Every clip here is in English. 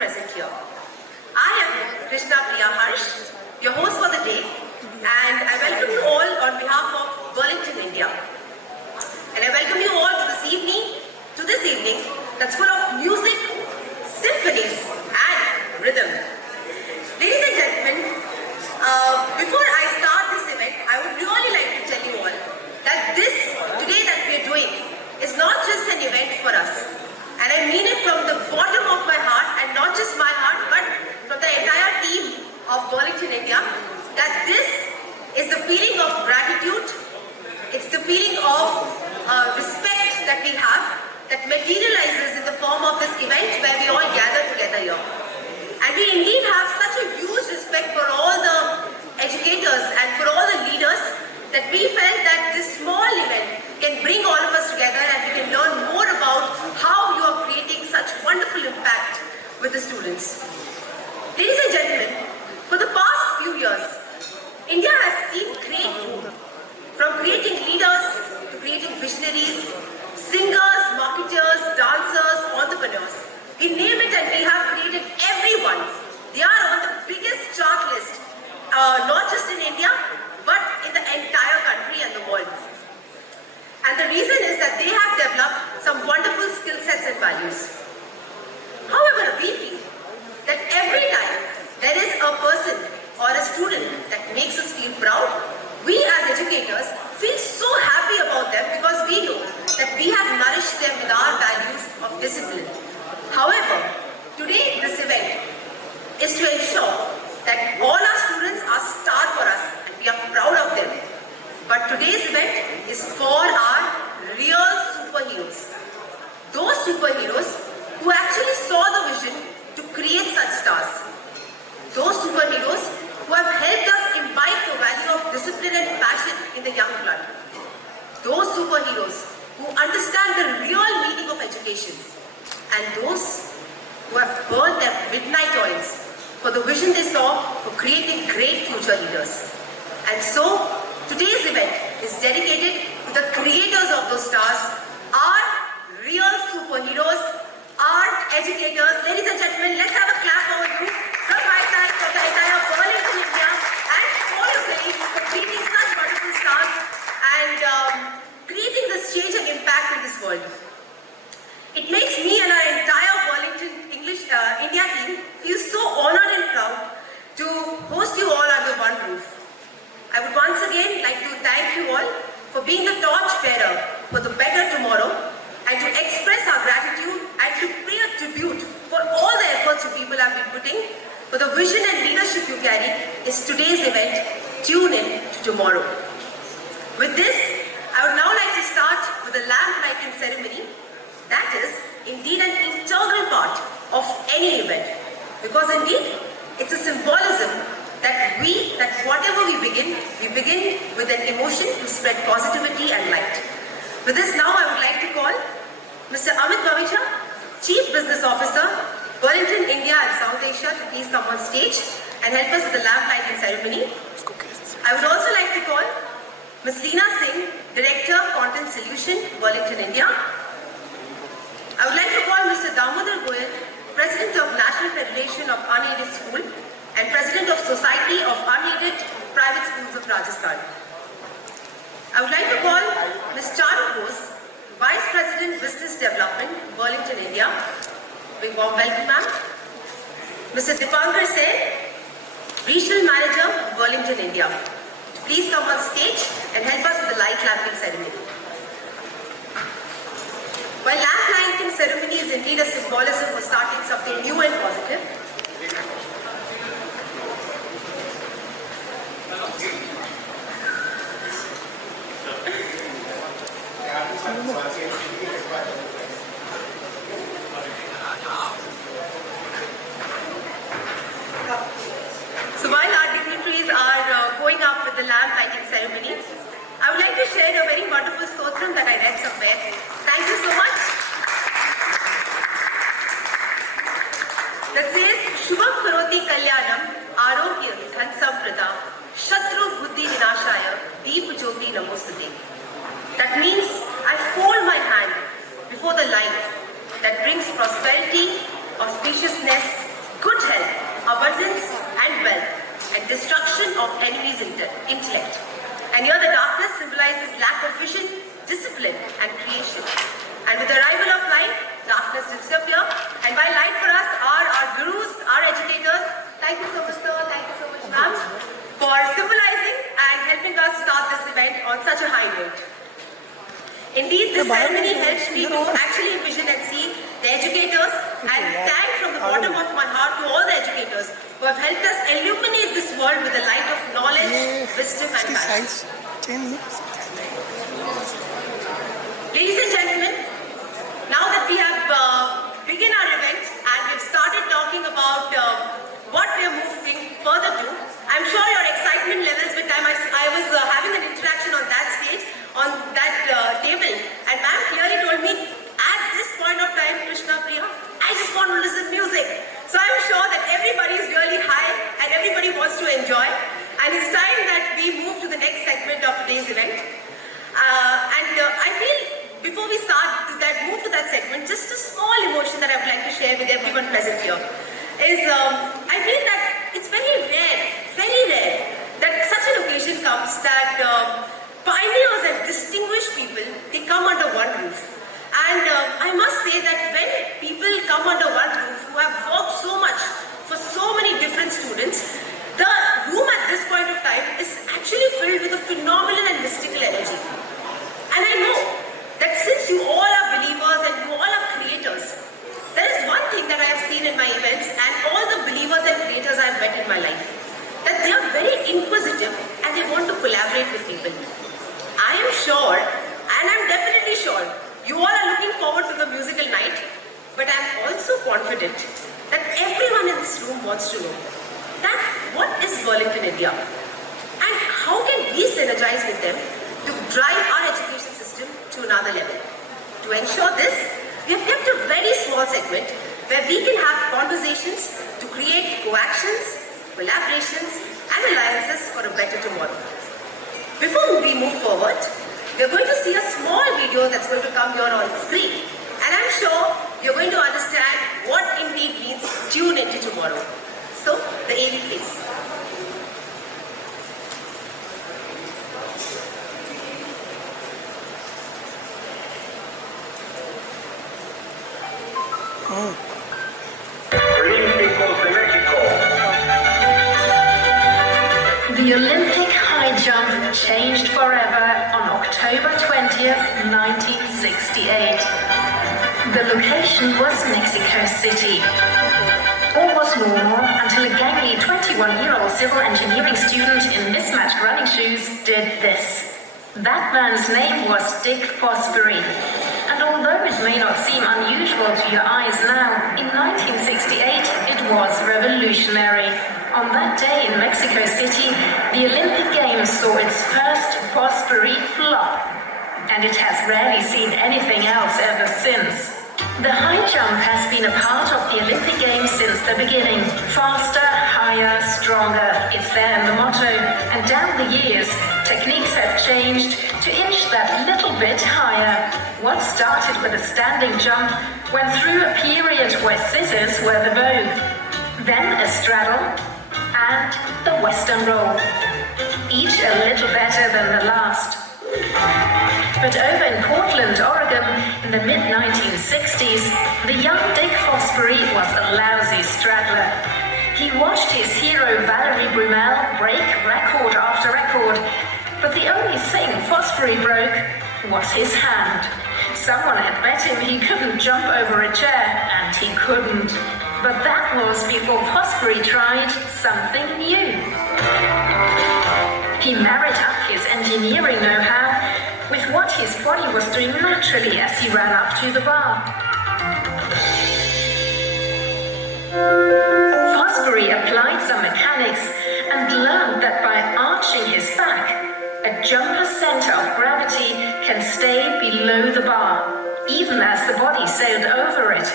present here. I am Krishna Priya Harsh, your host for the day, and I welcome you all on behalf of Burlington, India. And I welcome you all to this evening that's full of music, symphonies, and rhythm. Ladies and gentlemen, before I start this event, I would really like to tell you all that today that we are doing is not just an event for us. And I mean it from the bottom of my heart, and not just my heart, but from the entire team of Burlington, India, that this is the feeling of gratitude, it's the feeling of respect that we have, that materializes in the form of this event where we all gather together here. And we indeed have such a huge respect for all the educators and for all the leaders that we felt that this small event can bring all of us together and we can learn more about how you are creating such wonderful impact with the students. Ladies and gentlemen, for the past few years, India has seen great growth, from creating leaders to creating visionaries, singers, marketers, dancers, entrepreneurs. We name it and we have created everyone. They are on the biggest chart list, not just in India, but in the entire country and the world. And the reason is that they have developed some wonderful skill sets and values. However, we feel that every time there is a person or a student that makes us feel proud, we as educators feel so happy about them because we know that we have nourished them with our values of discipline. However, today this event is to ensure that all our students are star for us and we are proud of them. But today's event is for our real superheroes. Those superheroes who actually saw the vision to create such stars. Those superheroes who have helped us imbibe the value of discipline and passion in the young blood. Those superheroes who understand the real meaning of education. And those who have burned their midnight oils for the vision they saw for creating great future leaders. And so, today's event is dedicated to the creators of those stars, our real superheroes, our educators. Ladies and gentlemen, let's have a clap for you from my side, from the entire Burlington, India, and all your colleagues for creating such wonderful stars and creating this changing impact in this world. It makes me and our entire Burlington India team feel so honored and proud to host you all under one roof. I would once again like to thank you all for being the torch bearer for the better tomorrow and to express our gratitude and to pay a tribute for all the efforts you people have been putting for the vision and leadership you carry is today's event, Tune In to Tomorrow. With this, I would now like to start with the lamp lighting ceremony. That is indeed an integral part of any event because indeed it's a symbolism that whatever we begin with an emotion to spread positivity and light. With this now I would like to call Mr. Amit Bhavicha, Chief Business Officer, Burlington, India and South Asia to please come on stage and help us with the lamp lighting ceremony. I would also like to call Ms. Leena Singh, Director, Content Solution, Burlington, India. I would like to call Mr. Damodar Goyal, President of National Federation of Unaided School and President of Society of Unaided Private Schools of Rajasthan. I would like to call Ms. Charu Bose, Vice President Business Development, Burlington, India. Big warm welcome, ma'am. Mr. Dipankar Sen, Regional Manager, Burlington, India. Please come on stage and help us with the light lamping ceremony. While lamp lighting ceremony is indeed a symbolism for starting something new and positive, so while our dignitaries are going up with the lamp lighting ceremony, I would like to share a very wonderful stotram that I read somewhere. Thank you so much. That says, Shubham Karoti Kalyanam, Arogya Dhan Samprada, Shatru Buddhi Vinashaya, Deep Jyoti Namostute. That means I fold my hand before the light that brings prosperity, auspiciousness, and creation. And with the arrival of light, darkness disappear. And by light for us are our gurus, our educators. Thank you so much, sir. Thank you so much, ma'am, for symbolizing and helping us start this event on such a high note. Indeed, this ceremony helps me to actually envision and see the educators, and thank from the bottom of my heart to all the educators who have helped us illuminate this world with the light of knowledge, wisdom and passion. Ladies and gentlemen, now that we have begun our event and we've started talking about what we are moving further to, I'm sure your excitement levels with time. I was having an interaction on that stage, on that table, and ma'am clearly told me, at this point of time, Krishna Priya, I just want to listen to music. So I'm sure that everybody is really high and everybody wants to enjoy. And it's time that we move to the next segment of today's event. I feel before we move to that segment, just a small emotion that I would like to share with everyone present here is I feel that it's very rare that such an occasion comes that pioneers and distinguished people, they come under one roof. And I must say that when people come under one roof who have worked so much for so many different students, the room at this point of time is actually filled with a phenomenal and mystical energy. And I know that since you all are believers and you all are creators, there is one thing that I have seen in my events and all the believers and creators I have met in my life, that they are very inquisitive and they want to collaborate with people. I am sure, and I'm definitely sure, you all are looking forward to the musical night, but I'm also confident that everyone in this room wants to know that what is Burlington, India? And how can we synergize with them to drive our education system to another level? To ensure this, we have kept a very small segment where we can have conversations to create coactions, collaborations, and alliances for a better tomorrow. Before we move forward, we are going to see a small video that's going to come here on the screen. And I'm sure you're going to understand what indeed means tune into tomorrow. So, the AV please. The Olympic high jump changed forever on October 20th, 1968. The location was Mexico City. All was normal until a gangly 21-year-old civil engineering student in mismatched running shoes did this. That man's name was Dick Fosbury. And although it may not seem unusual to your eyes now, in 1968 it was revolutionary. On that day in Mexico City, the Olympic Games saw its first Fosbury flop. And it has rarely seen anything else ever since. The high jump has been a part of the Olympic Games since the beginning. Faster, higher, stronger. It's there in the motto. And down the years, techniques have changed to inch that little bit higher. What started with a standing jump went through a period where scissors were the vogue. Then a straddle and the Western roll. Each a little better than the last. But over in Portland, Oregon, in the mid-1960s, the young Dick Fosbury was a lousy straddler. He watched his hero Valerie Brumel break record after record, but the only thing Fosbury broke was his hand. Someone had bet him he couldn't jump over a chair, and he couldn't. But that was before Fosbury tried something new. He married up his engineering know-how with what his body was doing naturally as he ran up to the bar. Fosbury applied some mechanics and learned that by arching his back, a jumper's center of gravity can stay below the bar, even as the body sailed over it.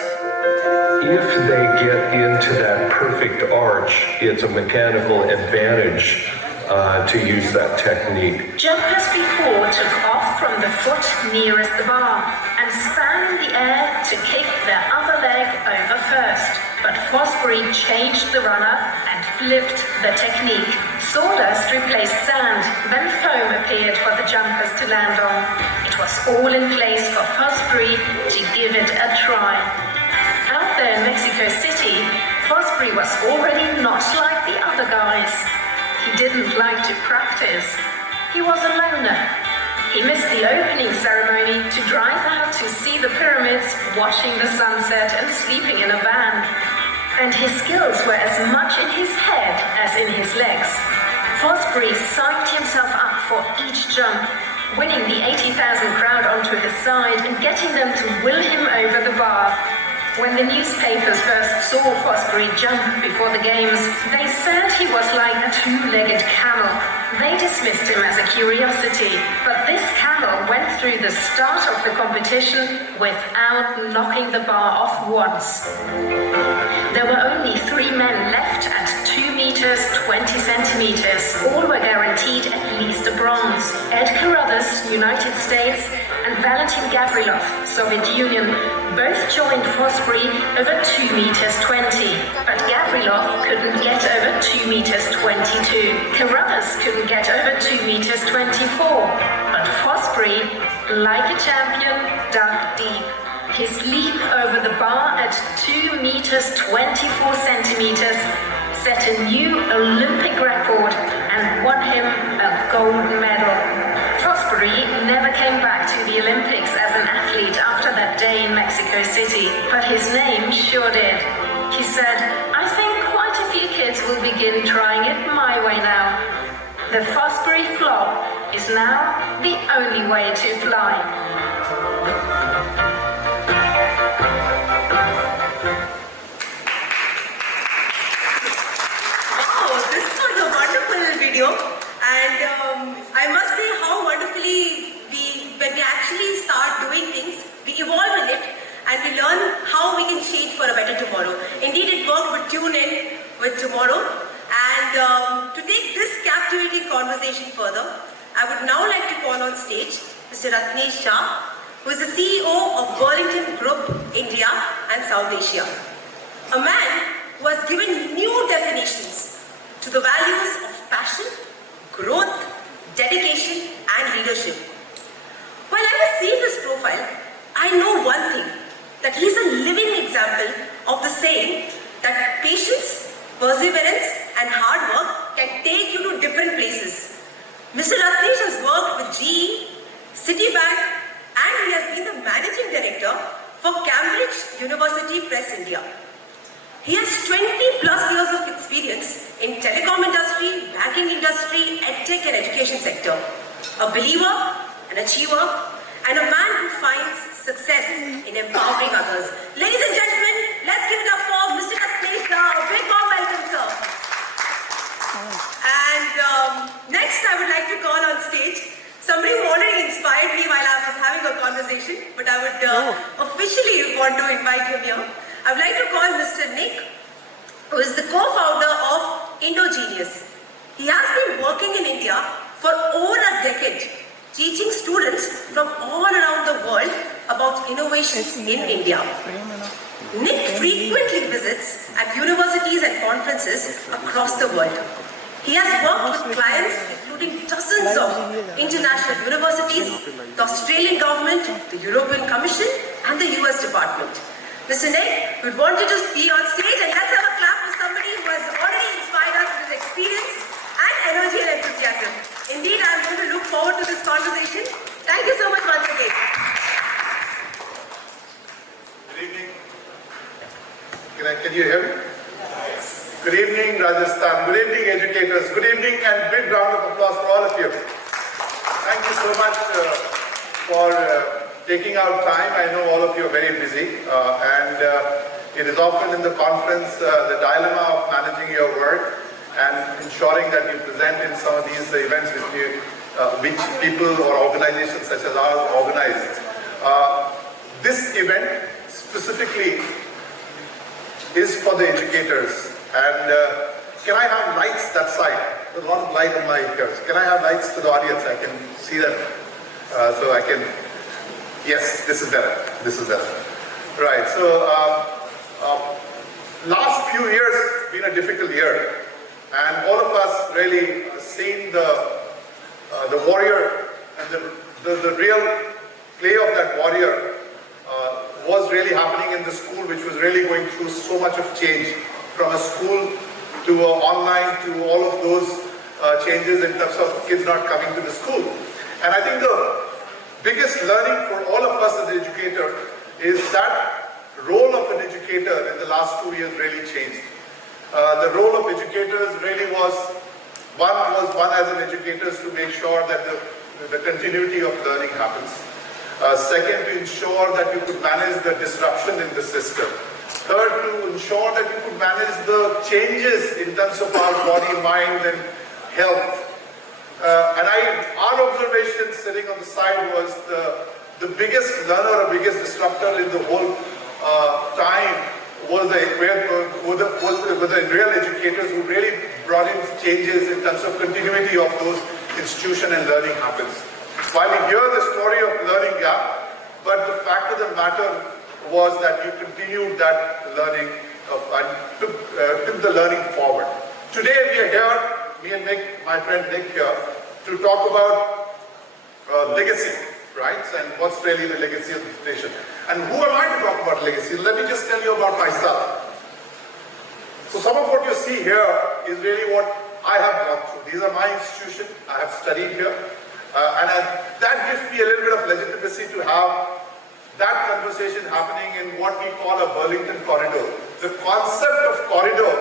If they get into that perfect arch, it's a mechanical advantage to use that technique. Jumpers before took off from the foot nearest the bar and span in the air to kick their other leg over first. But Fosbury changed the runner and flipped the technique. Sawdust replaced sand, then foam appeared for the jumpers to land on. It it was all in place for Fosbury to give it a try. Out there in Mexico City, Fosbury was already not like the other guys. He didn't like to practice. He was a loner. He missed the opening ceremony to drive out to see the pyramids, watching the sunset and sleeping in a van. And his skills were as much in his head as in his legs. Fosbury psyched himself up for each jump, winning the 80,000 crowd onto his side and getting them to will him over the bar. When the newspapers first saw Fosbury jump before the games, they said he was like a two-legged camel. They dismissed him as a curiosity, but this camel went through the start of the competition without knocking the bar off once. There were only 3 men left at 2 meters 20 centimeters. All were guaranteed at least a bronze. Ed Carruthers, United States, and Valentin Gavrilov, Soviet Union, both joined Fosbury over 2 meters 20, but Gavrilov couldn't get over 2 meters 22. Carruthers couldn't get over 2 meters 24, but Fosbury, like a champion, dug deep. His leap over the bar at 2 meters 24 centimeters set a new Olympic record and won him a gold medal. Fosbury never came back to the Olympics as an athlete after that day in Mexico City, but his name sure did. He said, "I think quite a few kids will begin trying it my way now." The Fosbury flop is now the only way to fly. And I must say how wonderfully when we actually start doing things, we evolve in it and we learn how we can change for a better tomorrow. Indeed, it worked with Tune In with tomorrow. And to take this captivating conversation further, I would now like to call on stage Mr. Ratnesh Shah, who is the CEO of Burlington Group, India and South Asia. A man who has given new definitions to the values of passion, growth, dedication, and leadership. While I was seeing his profile, I know one thing, that he is a living example of the saying that patience, perseverance, and hard work can take you to different places. Mr. Ratnesh has worked with GE, Citibank, and he has been the managing director for Cambridge University Press India. He has 20 plus years of experience in telecom industry, banking industry, edtech and education sector. A believer, an achiever, and a man who finds success in empowering others. Ladies and gentlemen, let's give it up for Mr. Ratnesh Shah. A big warm welcome, sir. And next I would like to call on stage somebody who already inspired me while I was having a conversation, but I would officially want to invite him here. I would like to call Mr. Nick, who is the co-founder of Indogenius. He has been working in India for over a decade, teaching students from all around the world about innovations in India. Nick frequently visits at universities and conferences across the world. He has worked with clients including dozens of international universities, the Australian government, the European Commission, and the US Department. Mr. Nick, we want you to be on stage and let's have a clap for somebody who has already inspired us with his experience and energy and enthusiasm. Indeed, I'm going to look forward to this conversation. Thank you so much once again. Good evening. Can you hear me? Yes. Good evening, Rajasthan. Good evening, educators. Good evening and big round of applause for all of you. Thank you so much for taking out time. I know all of you are very busy and it is often in the conference the dilemma of managing your work and ensuring that you present in some of these events which people or organizations such as ours organize. This event specifically is for the educators, and can I have lights that side? There's a lot of light on my ears. Can I have lights to the audience? I can see them. So I can... Yes, this is better. This is better. Right, so last few years have been a difficult year, and all of us really seen the warrior and the real play of that warrior was really happening in the school, which was really going through so much of change, from a school to online to all of those changes in terms of kids not coming to the school. And I think the biggest learning for all of us as an educator is that role of an educator in the last 2 years really changed. The role of educators really was one as an educator to make sure that the continuity of learning happens. Second, to ensure that you could manage the disruption in the system. Third, to ensure that you could manage the changes in terms of our body, mind and health. Our observation sitting on the side was the biggest learner or biggest disruptor in the whole time was the real educators who really brought in changes in terms of continuity of those institution and learning habits. While we hear the story of learning gap, but the fact of the matter was that you continued that learning and took the learning forward. Today we are here, me and Nick, my friend Nick here, to talk about legacy, right? And what's really the legacy of the station. And who am I to talk about legacy? Let me just tell you about myself. So some of what you see here is really what I have gone through. These are my institution. I have studied here. That gives me a little bit of legitimacy to have that conversation happening in what we call a Burlington corridor. The concept of corridor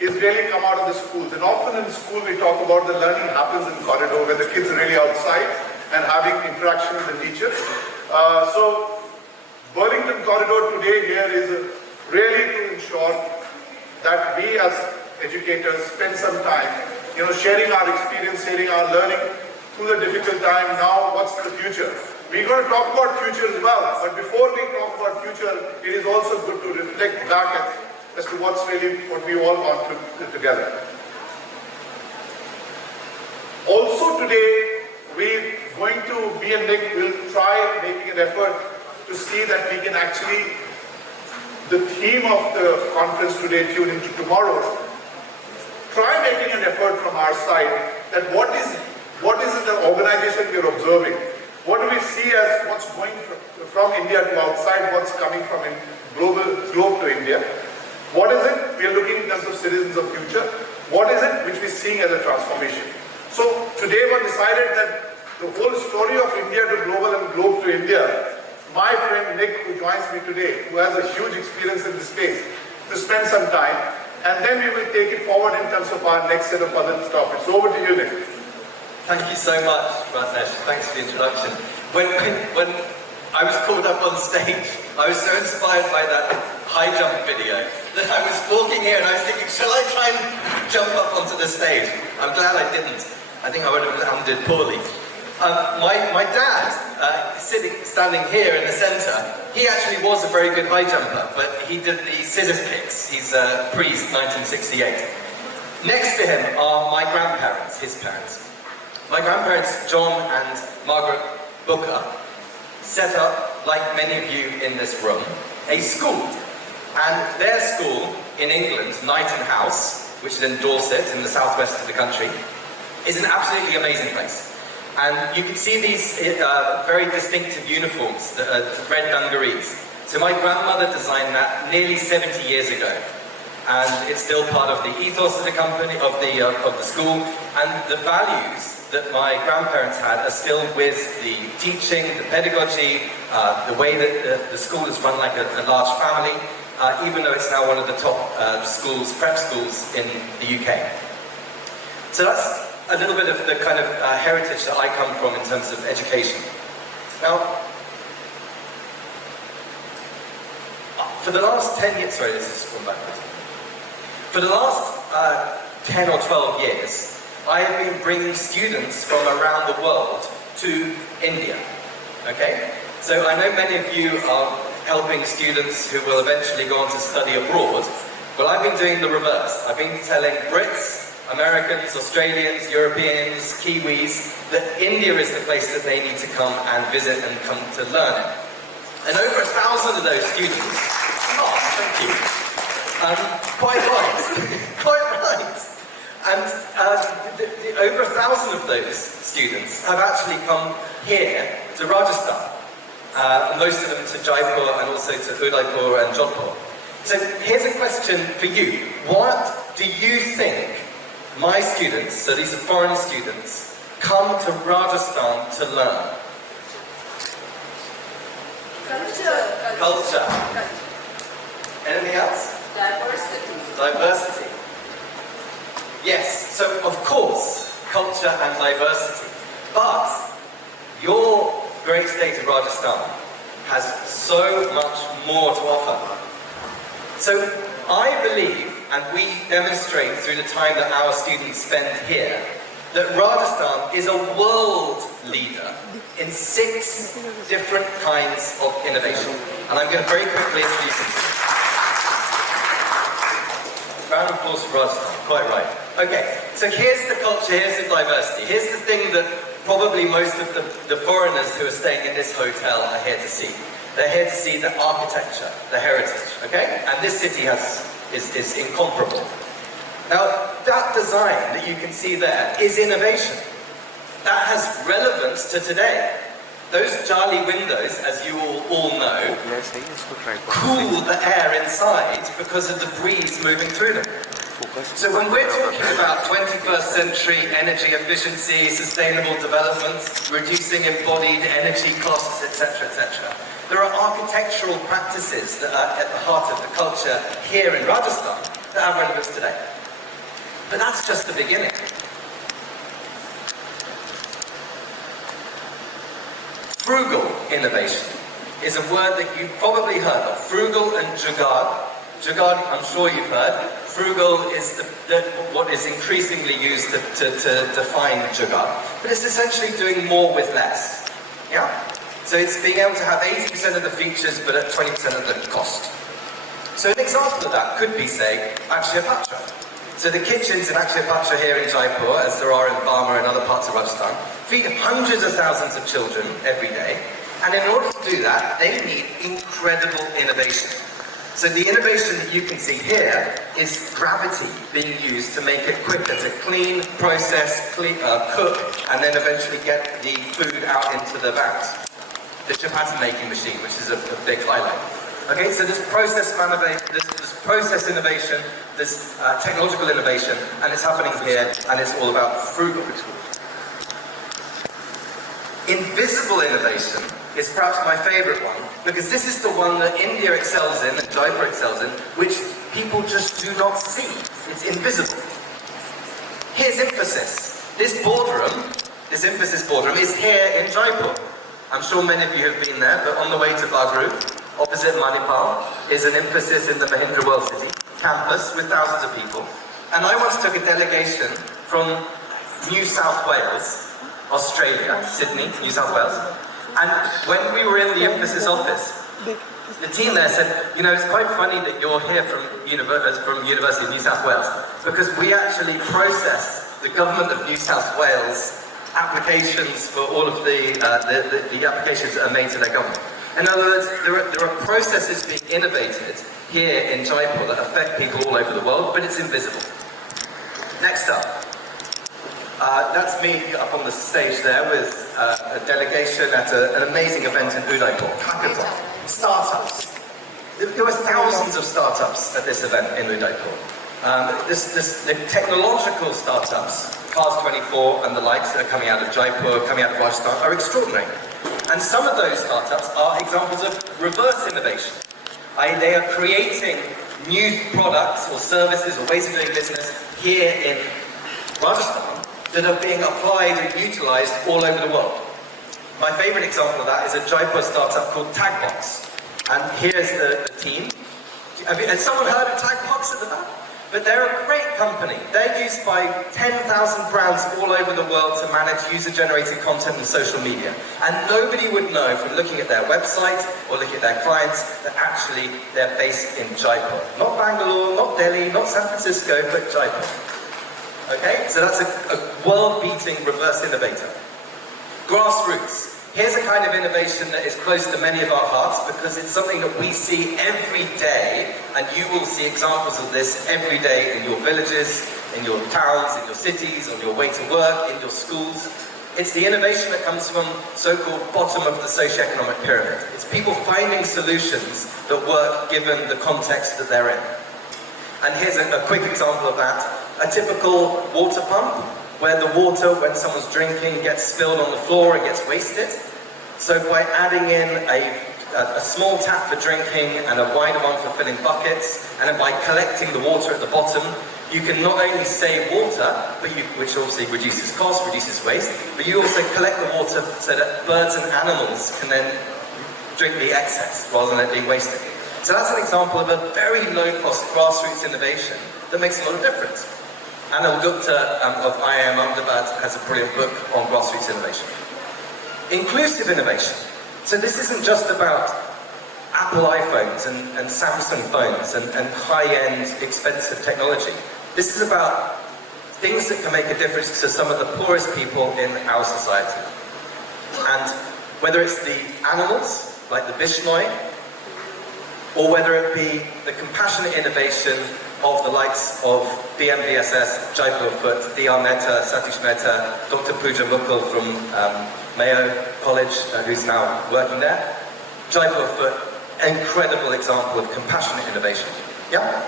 is really come out of the schools. And often in school we talk about the learning happens in corridor, where the kids are really outside and having interaction with the teachers. So Burlington corridor today here is really to ensure that we as educators spend some time, sharing our experience, sharing our learning through the difficult time. Now, what's the future? We're going to talk about future as well, but before we talk about future, it is also good to reflect back as to what's really what we all want to do together. Also today, we're going to, me and Nick will try making an effort to see that we can actually, the theme of the conference today, tune into tomorrow, try making an effort from our side that what is in the organization we're observing? What do we see as what's going from India to outside, what's coming from globe to India? What is it we are looking in terms of citizens of future? What is it which we're seeing as a transformation? So today we decided that the whole story of India to global and globe to India, my friend Nick, who joins me today, who has a huge experience in this space, to spend some time, and then we will take it forward in terms of our next set of other topics. So over to you, Nick. Thank you so much, Rajesh. Thanks for the introduction. When I was called up on stage, I was so inspired by that high jump video that I was walking here and I was thinking, shall I try and jump up onto the stage? I'm glad I didn't. I think I would have landed poorly. My dad, standing here in the centre, he actually was a very good high jumper, but he did the scissors kicks. He's pre-1968. Next to him are my grandparents, his parents. My grandparents, John and Margaret Booker, set up, like many of you in this room, a school. And their school in England, Knighton House, which is in Dorset, in the southwest of the country, is an absolutely amazing place. And you can see these very distinctive uniforms, the red dungarees. So my grandmother designed that nearly 70 years ago. And it's still part of the ethos of the company, of the school, and the values that my grandparents had are still with the teaching, the pedagogy, the way that the school is run like a large family, even though it's now one of the top schools, prep schools in the UK. So that's a little bit of the kind of heritage that I come from in terms of education. Now, for the last 10 years, sorry, this is from backwards. For the last 10 or 12 years, I have been bringing students from around the world to India, okay? So I know many of you are helping students who will eventually go on to study abroad, but I've been doing the reverse. I've been telling Brits, Americans, Australians, Europeans, Kiwis, that India is the place that they need to come and visit and come to learn it. And over 1,000 of those students, thank you. Quite right, quite right. And over 1,000 of those students have actually come here to Rajasthan. most of them to Jaipur and also to Udaipur and Jaipur. So here's a question for you. What do you think my students, so these are foreign students, come to Rajasthan to learn? Culture. Anything else? Diversity. Yes, so of course, culture and diversity. But your great state of Rajasthan has so much more to offer. So I believe, and we demonstrate through the time that our students spend here, that Rajasthan is a world leader in 6 different kinds of innovation. And I'm going to very quickly introduce them to you. Round of applause for Rajasthan, quite right. Okay, so here's the culture, here's the diversity. Here's the thing that probably most of the foreigners who are staying in this hotel are here to see. They're here to see the architecture, the heritage, okay? And this city is incomparable. Now, that design that you can see there is innovation. That has relevance to today. Those jali windows, as you all know, cool the air inside because of the breeze moving through them. So when we're talking about 21st century energy efficiency, sustainable development, reducing embodied energy costs, etc., etc., there are architectural practices that are at the heart of the culture here in Rajasthan that have relevance today. But that's just the beginning. Frugal innovation is a word that you've probably heard of. Frugal and jugaad. Jugaad, I'm sure you've heard. Frugal is what is increasingly used to define jugaad. But it's essentially doing more with less. Yeah? So it's being able to have 80% of the features but at 20% of the cost. So an example of that could be, say, Akshaya Patra. So the kitchens in Akshaya Patra here in Jaipur, as there are in Burma and other parts of Rajasthan, feed hundreds of thousands of children every day. And in order to do that, they need incredible innovation. So the innovation that you can see here is gravity being used to make it quicker, to clean, process, cook, and then eventually get the food out into the vat. The chapati making machine, which is a big highlight. Okay, so there's process innovation, there's technological innovation, and it's happening here, and it's all about frugal. Invisible innovation is perhaps my favorite one, because this is the one that India excels in, and Jaipur excels in, which people just do not see. It's invisible. Here's Emphasis. This boardroom, this Emphasis boardroom, is here in Jaipur. I'm sure many of you have been there, but on the way to Bagru, opposite Manipal, is an Emphasis in the Mahindra World City campus with thousands of people. And I once took a delegation from New South Wales, Australia, Sydney, New South Wales. And when we were in the Emphasis office, the team there said, you know, it's quite funny that you're here from University of New South Wales, because we actually process the government of New South Wales applications for all of the applications that are made to their government. In other words, there are processes being innovated here in Jaipur that affect people all over the world, but it's invisible. Next up. That's me up on the stage there with a delegation at an amazing event in Udaipur, Hackathon, startups. There were thousands of startups at this event in Udaipur. The technological startups, Cars 24 and the likes that are coming out of Jaipur, coming out of Rajasthan, are extraordinary. And some of those startups are examples of reverse innovation. They are creating new products or services or ways of doing business here in Rajasthan that are being applied and utilised all over the world. My favourite example of that is a Jaipur startup called Tagbox. And here's the team. Has someone heard of Tagbox at the back? But they're a great company. They're used by 10,000 brands all over the world to manage user-generated content and social media. And nobody would know from looking at their website or looking at their clients that actually they're based in Jaipur. Not Bangalore, not Delhi, not San Francisco, but Jaipur. Okay, so that's a world-beating reverse innovator. Grassroots. Here's a kind of innovation that is close to many of our hearts because it's something that we see every day, and you will see examples of this every day in your villages, in your towns, in your cities, on your way to work, in your schools. It's the innovation that comes from so-called bottom of the socioeconomic pyramid. It's people finding solutions that work given the context that they're in. And here's a quick example of that. A typical water pump, where the water, when someone's drinking, gets spilled on the floor and gets wasted. So by adding in a small tap for drinking and a wider one for filling buckets, and then by collecting the water at the bottom, you can not only save water, which obviously reduces cost, reduces waste, but you also collect the water so that birds and animals can then drink the excess rather than it being wasted. So that's an example of a very low-cost grassroots innovation that makes a lot of difference. Anil Gupta of IIM Ahmedabad has a brilliant book on grassroots innovation. Inclusive innovation. So this isn't just about Apple iPhones and Samsung phones and high-end expensive technology. This is about things that can make a difference to some of the poorest people in our society. And whether it's the animals, like the Bishnoi, or whether it be the compassionate innovation of the likes of BMVSS, Jaipur Foot, DR Mehta, Satish Mehta, Dr. Pooja Mukul from Mayo College, who's now working there. Jaipur Foot, incredible example of compassionate innovation. Yeah?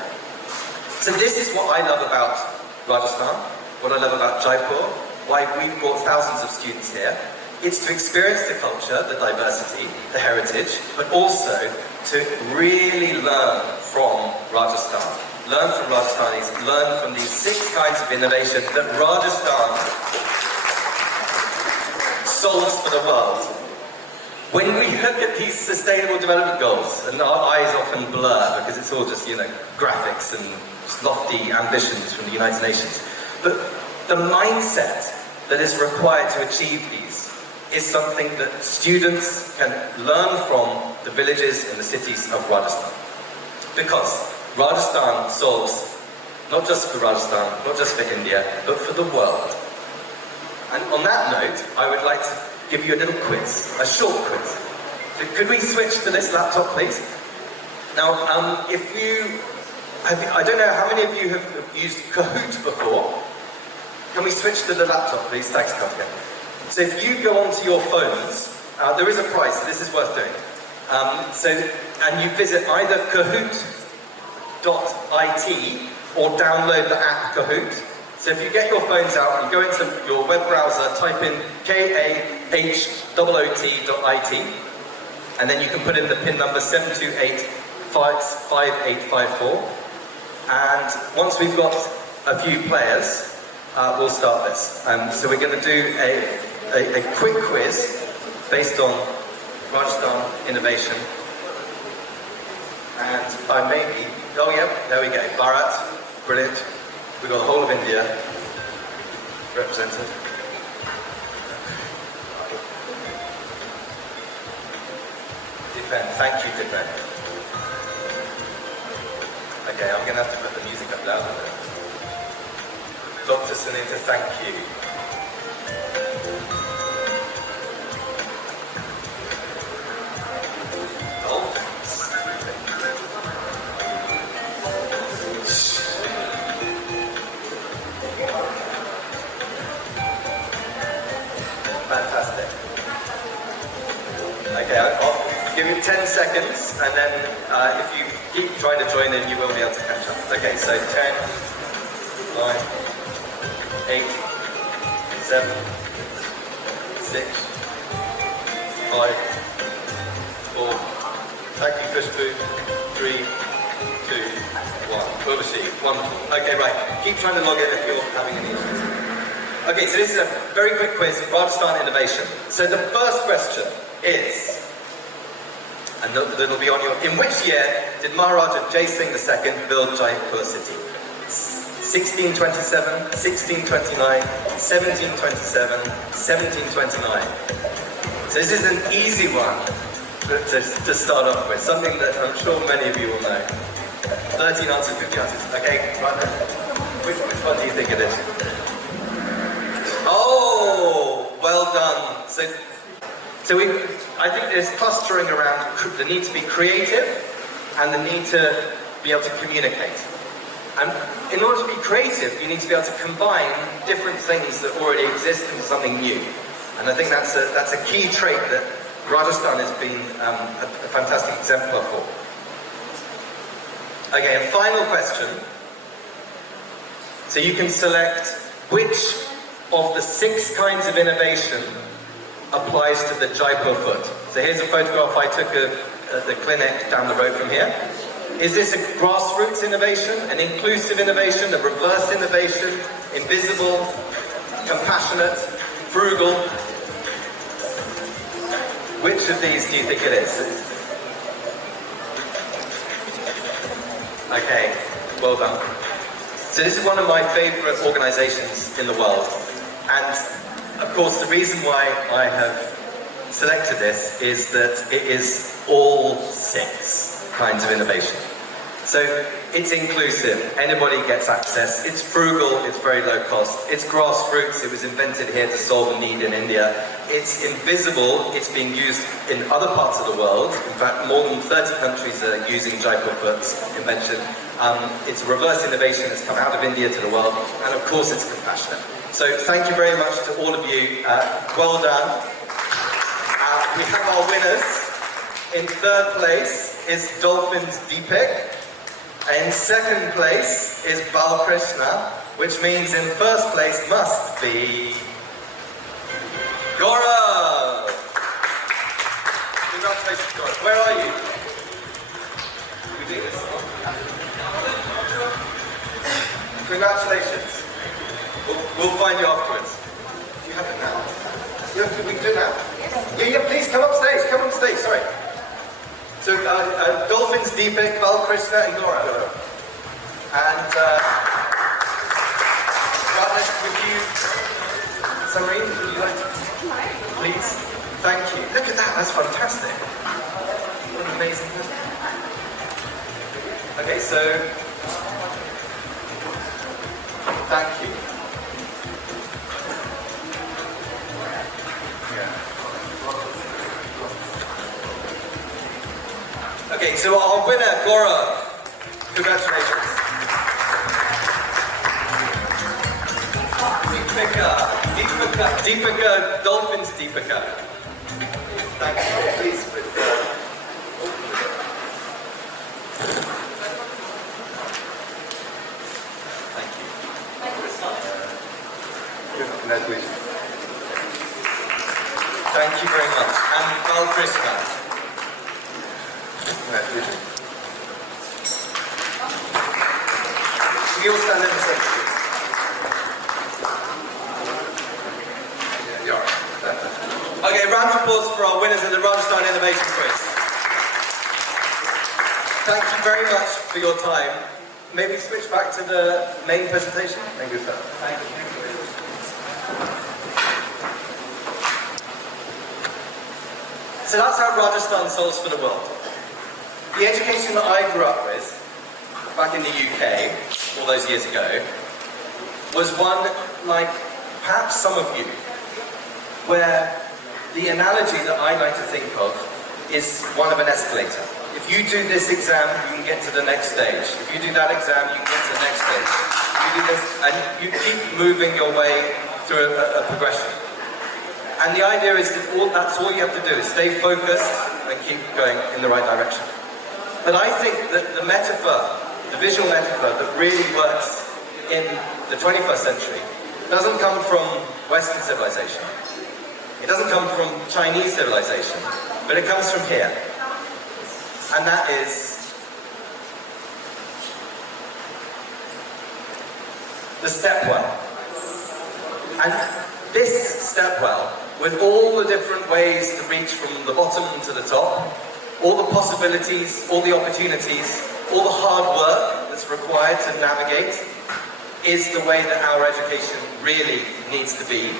So this is what I love about Rajasthan, what I love about Jaipur, why we've brought thousands of students here. It's to experience the culture, the diversity, the heritage, but also to really learn from Rajasthan. Learn from Rajasthanis, learn from these 6 kinds of innovation that Rajasthan solves for the world. When we look at these sustainable development goals, and our eyes often blur because it's all just, graphics and lofty ambitions from the United Nations. But the mindset that is required to achieve these is something that students can learn from the villages and the cities of Rajasthan. Because Rajasthan solves, not just for Rajasthan, not just for India, but for the world. And on that note, I would like to give you a little quiz, a short quiz. So could we switch to this laptop, please? Now, I don't know how many of you have used Kahoot before. Can we switch to the laptop, please? Thanks, Katya. So if you go onto your phones, there is a prize, so this is worth doing. And you visit either kahoot.it or download the app Kahoot. So if you get your phones out, you go into your web browser, type in kahoot.it, and then you can put in the PIN number 7285854. And once we've got a few players, we'll start this. So we're going to do a quick quiz based on Rajasthan innovation. And I may be, there we go, Bharat, brilliant. We've got the whole of India represented. Dipen, thank you, Dipen. Okay, I'm going to have to put the music up louder there. Dr. Sunita, thank you. Fantastic. Okay, I'll give you 10 seconds, and then if you keep trying to join in, you will be able to catch up. Okay, so 10, 9, 8, 7, 6, 5, 4. Thank you, Kushbu. 3, 2, 1. Urvashi, wonderful. Okay, right. Keep trying to log in if you're having any issues. Okay, so this is a very quick quiz, Rajasthan innovation. So the first question is, and it'll be on your, in which year did Maharaja Jai Singh II build Jaipur city? 1627, 1629, 1727, 1729. So this is an easy one to start off with, something that I'm sure many of you will know. 13 answers, 50 answers. Okay, right then. Which one do you think it is? Oh, well done. So I think there's clustering around the need to be creative and the need to be able to communicate. And in order to be creative, you need to be able to combine different things that already exist into something new. And I think that's a key trait that Rajasthan has been a fantastic exemplar for. Okay, and final question. So you can select which of the 6 kinds of innovation applies to the Jaipur foot. So here's a photograph I took of the clinic down the road from here. Is this a grassroots innovation, an inclusive innovation, a reverse innovation, invisible, compassionate, frugal? Which of these do you think it is? Okay, well done. So this is one of my favorite organizations in the world. And of course, the reason why I have selected this is that it is all 6 kinds of innovation. So it's inclusive, anybody gets access, it's frugal, it's very low cost, it's grassroots, it was invented here to solve a need in India, it's invisible, it's being used in other parts of the world, in fact more than 30 countries are using Jaipur Foot's invention, it's a reverse innovation that's come out of India to the world, and of course it's compassionate. So thank you very much to all of you, well done. We have our winners. In 3rd place is Dolphins Deepak. In 2nd place is Balkrishna, which means in 1st place must be Gaurav. Congratulations, Gaurav. Where are you? We do this. Congratulations. We'll find you afterwards. Do you have it now? We can do it now? Yeah, please come up stage, sorry. So, Dolphins, Deepak, Balkrishna, and Gaurav. And, with you, Samareen, would you like to, please? Thank you. Look at that, that's fantastic. What an amazing present. Okay, so, thank you. Okay, so our winner, Gaurav, congratulations. Deepika, Dolphins Deepika. Thank you. Please. Thank you. Congratulations. Thank you very much. And Balkrishna. We all stand in the center. Okay, round of applause for our winners of the Rajasthan Innovation Quiz. Thank you very much for your time. Maybe switch back to the main presentation. Thank you, sir. Thank you. So that's how Rajasthan solves for the world. The education that I grew up with, back in the UK, all those years ago, was one like perhaps some of you, where the analogy that I like to think of is one of an escalator. If you do this exam, you can get to the next stage. If you do that exam, you can get to the next stage. You do this, and you keep moving your way through a progression. And the idea is that that's all you have to do is stay focused and keep going in the right direction. But I think that the metaphor, the visual metaphor that really works in the 21st century doesn't come from Western civilization. It doesn't come from Chinese civilization, but it comes from here. And that is the stepwell. And this stepwell, with all the different ways to reach from the bottom to the top, all the possibilities, all the opportunities, all the hard work that's required to navigate, is the way that our education really needs to be.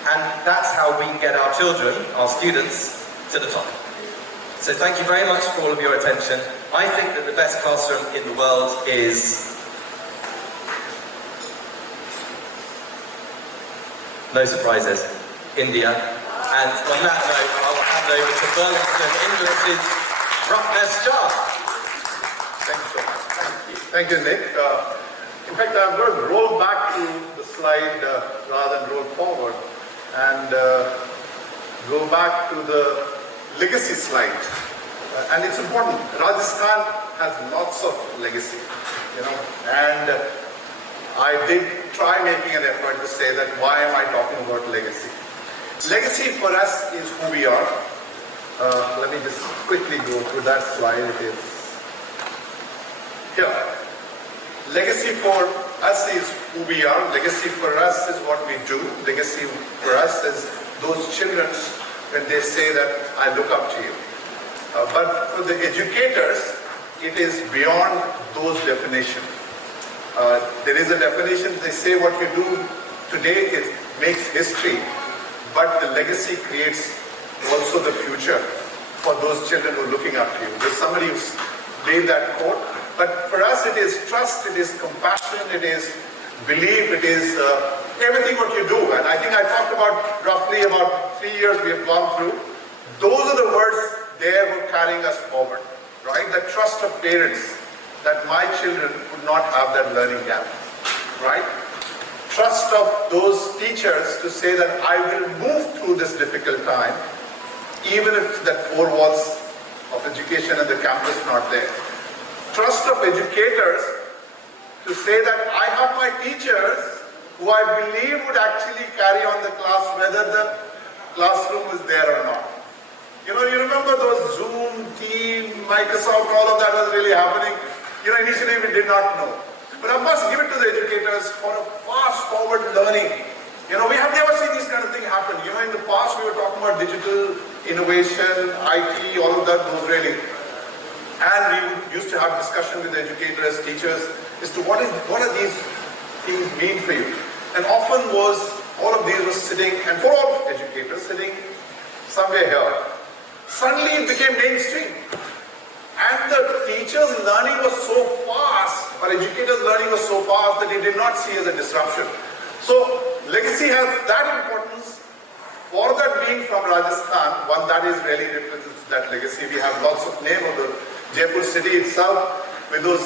And that's how we can get our children, our students, to the top. So thank you very much for all of your attention. I think that the best classroom in the world is... no surprises, India. And on that note, I'll hand over to Burlington English's Roughness Shah. Thank you so much. Thank you, Nick. In fact, I'm going to roll back to the slide rather than roll forward. And go back to the legacy slide. And it's important. Rajasthan has lots of legacy, and I did try making an effort to say that why am I talking about legacy? Legacy for us is who we are. Let me just quickly go through that slide. It is here. Legacy for us is who we are. Legacy for us is what we do. Legacy for us is those children when they say that I look up to you. But for the educators, it is beyond those definitions. There is a definition, they say what you do today makes history, but the legacy creates also the future for those children who are looking up to you. There's somebody who's made that quote, but for us it is trust, it is compassion, it is belief, it is everything what you do. And I think I talked about roughly about 3 years we have gone through. Those are the words there were carrying us forward, right? The trust of parents that my children would not have that learning gap, right? Trust of those teachers to say that I will move through this difficult time, even if that four walls of education and the campus not there. Trust of educators to say that I have my teachers who I believe would actually carry on the class whether the classroom is there or not. You remember those Zoom, Team, Microsoft, all of that was really happening. Initially we did not know. But I must give it to the educators for a fast-forward learning. We have never seen this kind of thing happen. In the past we were talking about digital innovation, IT, all of that, those really. And we used to have discussion with the educators, teachers, as to what are these things mean for you. And often all of these was sitting, and for all educators, sitting somewhere here. Suddenly it became mainstream. And the teachers' learning was so fast, or educators' learning was so fast that it did not see as a disruption. So legacy has that importance. For that being from Rajasthan, one that is really represents that legacy. We have lots of name of the Jaipur city itself, with those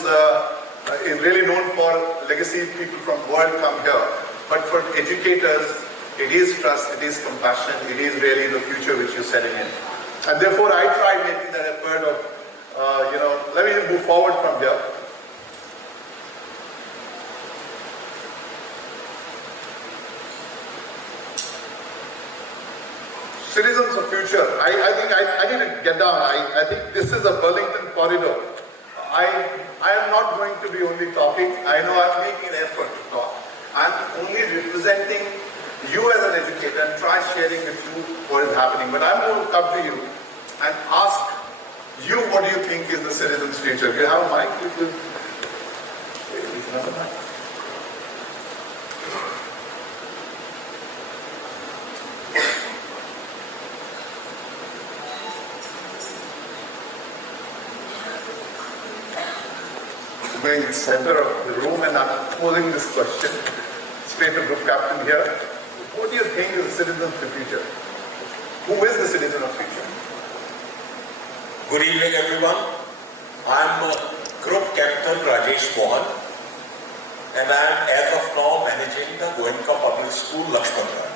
is really known for legacy. People from world come here. But for educators, it is trust, it is compassion, it is really the future which you're setting in. And therefore, I tried making that effort of, let me move forward from here. Citizens of future. I think I need to get down. I think this is a Burlington corridor. I am not going to be only talking. I know I'm making an effort to talk. I'm only representing you as an educator and try sharing with you what is happening. But I'm going to come to you and ask you what do you think is the citizen's future. You have a mic? Another mic. I'm in the center of the room and I'm posing this question straight to Group Captain here. What do you think is the citizen of the future? Who is the citizen of the future? Good evening, everyone. I'm Group Captain Rajesh Mohan, and I am as of now managing the Goenka Public School, Lakshmanpura.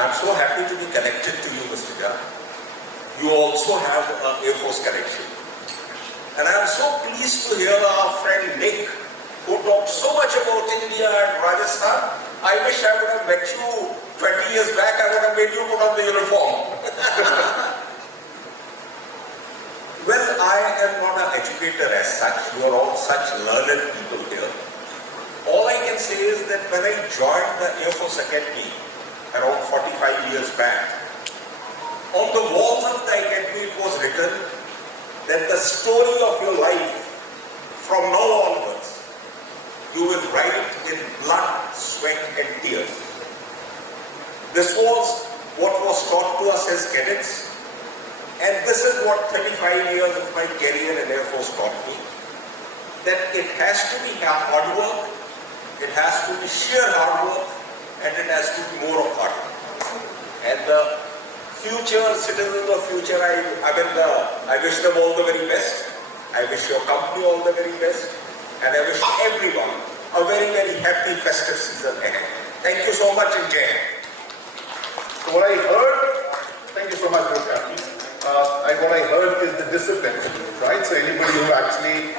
I'm so happy to be connected to you, Mr. Jha. You also have an Air Force connection. And I'm so pleased to hear our friend Nick, who talked so much about India and Rajasthan. I wish I would have met you 20 years back. I would have made you put on the uniform. Well, I am not an educator as such. You are all such learned people here. All I can say is that when I joined the Air Force Academy around 45 years back, on the walls of the academy it was written that the story of your life from now onwards, you will write in blood, sweat and tears. This was what was taught to us as cadets, and this is what 35 years of my career in Air Force taught me, that it has to be hard work, it has to be sheer hard work, and it has to be more of heart. And the future citizens of future, I wish them all the very best. I wish your company all the very best. And I wish everyone a very, very happy festive season ahead. Thank you so much and Jai Hind. So what I heard much, Captain. What I heard is the discipline, right? So anybody who actually